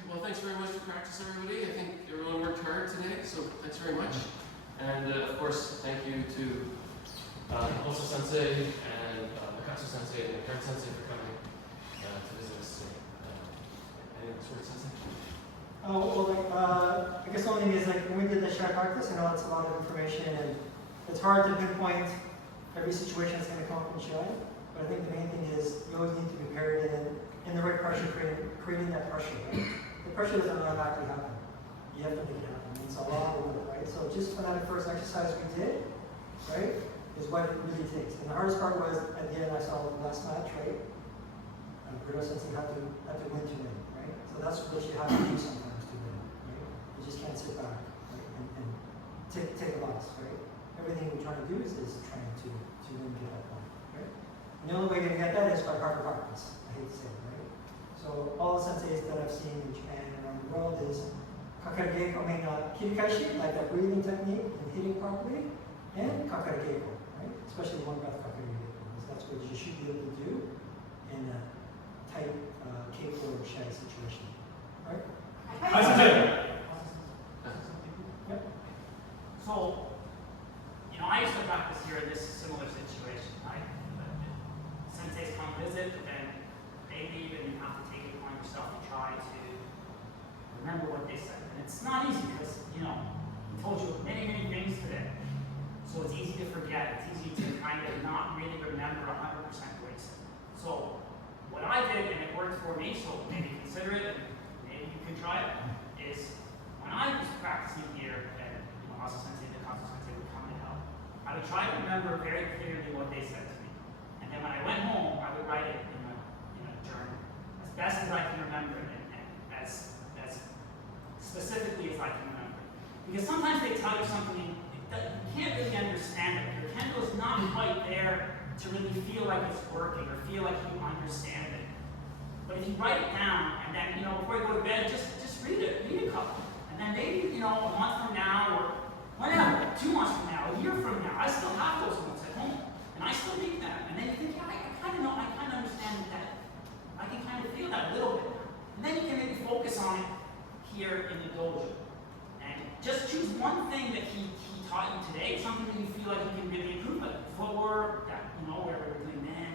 Well, thanks very much for practice, everybody. I think everyone worked hard today, so thanks very much. And of course, thank you to Asa Sensei and Nakatsu Sensei and Attard Sensei for coming to visit us today. Any words, Sensei? I guess the only thing is, like, when we did the shiai practice, I know it's a lot of information and it's hard to pinpoint every situation that's going to come up in shiai. But I think the main thing is you always need to be prepared in the right pressure, creating that pressure. Right? The pressure doesn't automatically happen. You have to make it happen. It's a lot of work, right? So just for that first exercise we did, right, is what it really takes. And the hardest part was at the end. I saw the last match, right? Bruno Sensei had to win to win, right? So that's what you have to do sometimes to win, right? You just can't sit back, right, and take a loss, right? Everything we're trying to do is trying to win to get that point, right? And the only way you're gonna get that is by hard practice. I hate to say it, right? So all the senseis that I've seen in Japan and around the world is kirikaishi, like that breathing technique and hitting properly, and kakare-geiko, right? Especially one breath kakare-geiko, because that's what you should be able to do in a tight K-cord shiai situation, right? Yep. So, you know, I used to practice here in this similar situation, right? Senseis come visit, but then they leave and you have to take it upon yourself to try to remember what they said. And it's not easy because, you know, I told you many, many things today. So it's easy to forget. It's easy to kind of not really remember 100% what he said. So what I did, and it worked for me, so maybe consider it, and maybe you can try it, is when I was practicing here, and you know, Asa Sensei, Nakatsu Sensei would come and help, I would try to remember very clearly what they said to me. And then when I went home, I would write it in a journal, as best as I can remember it, and as specifically as I can remember it. Because sometimes they tell you something that you can't really understand it. Your kendo is not quite there to really feel like it's working or feel like you understand it. But if you write it down and then, you know, before you go to bed, just read it, read a couple. And then maybe, you know, a month from now or whenever, 2 months from now, a year from now, I still have those notes at home. And I still read them. And then you think, yeah, I kind of know, I kind of understand that. I can kind of feel that a little bit. And then you can maybe focus on it here in the dojo. And just choose one thing that he taught you today, something that you feel like you can really improve, like footwork, that, you know, where we're doing man,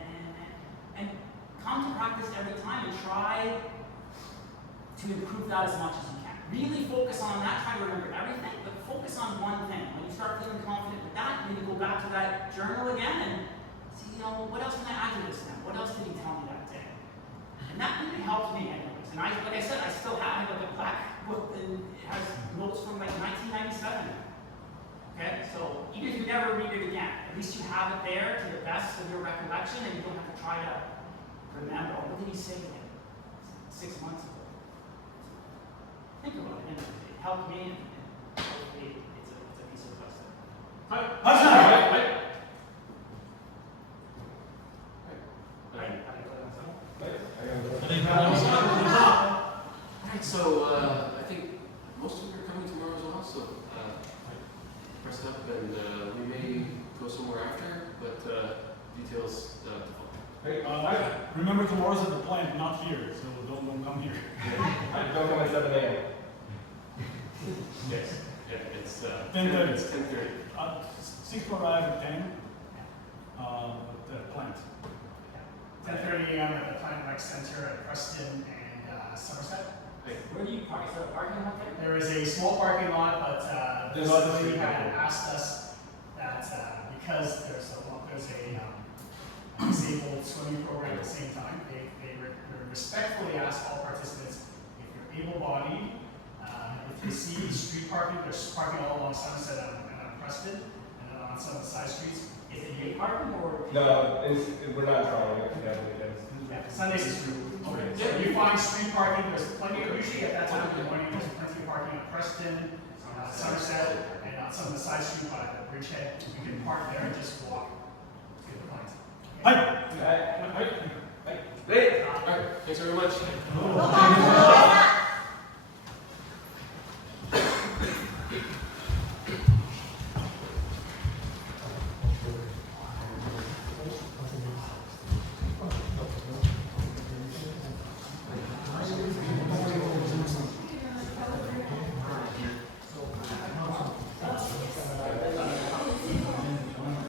and come to practice every time and try to improve that as much as you can. Really focus on that, try to remember everything, but focus on one thing. When you start feeling confident with that, maybe go back to that journal again and see, you know, what else can I add to this now? What else did he tell me that day? And that really helped me anyways. And like I said, I still have like a black book and it has notes from like 1997. Okay, so even if you never read it again, at least you have it there to the best of your recollection and you don't have to try to remember, oh, what did he say again 6 months ago? Think about it, and it helped me, and hopefully it's a piece of advice there. Alright, so I think most of you are coming tomorrow as well, so press it up and we may go somewhere after, but details to follow. Remember, tomorrow's at the plant, not here, so don't come here. Don't come at 7 a.m. Yes, yeah, it's 10:30. It's 10:30. 6 to arrive at 10, at the plant. 10:30 a.m. at the Plant Rec Center at Preston and Somerset. Where do you park? Is there a parking lot there? There is a small parking lot, but this lady had asked us that because there's a disabled swimming program at the same time, they respectfully ask all participants, if you're able-bodied, if you see street parking, there's parking all along Somerset and on Preston, and then on some of the side streets. Is it day parking or? No, we're not trying it. Yeah, Sundays is free. Okay. So you find street parking, there's plenty, usually at that time of the morning, there's plenty of parking at Preston, Somerset, and on some of the side streets by the bridgehead. You can park there and just walk to the plant. Great. All right, thanks very much.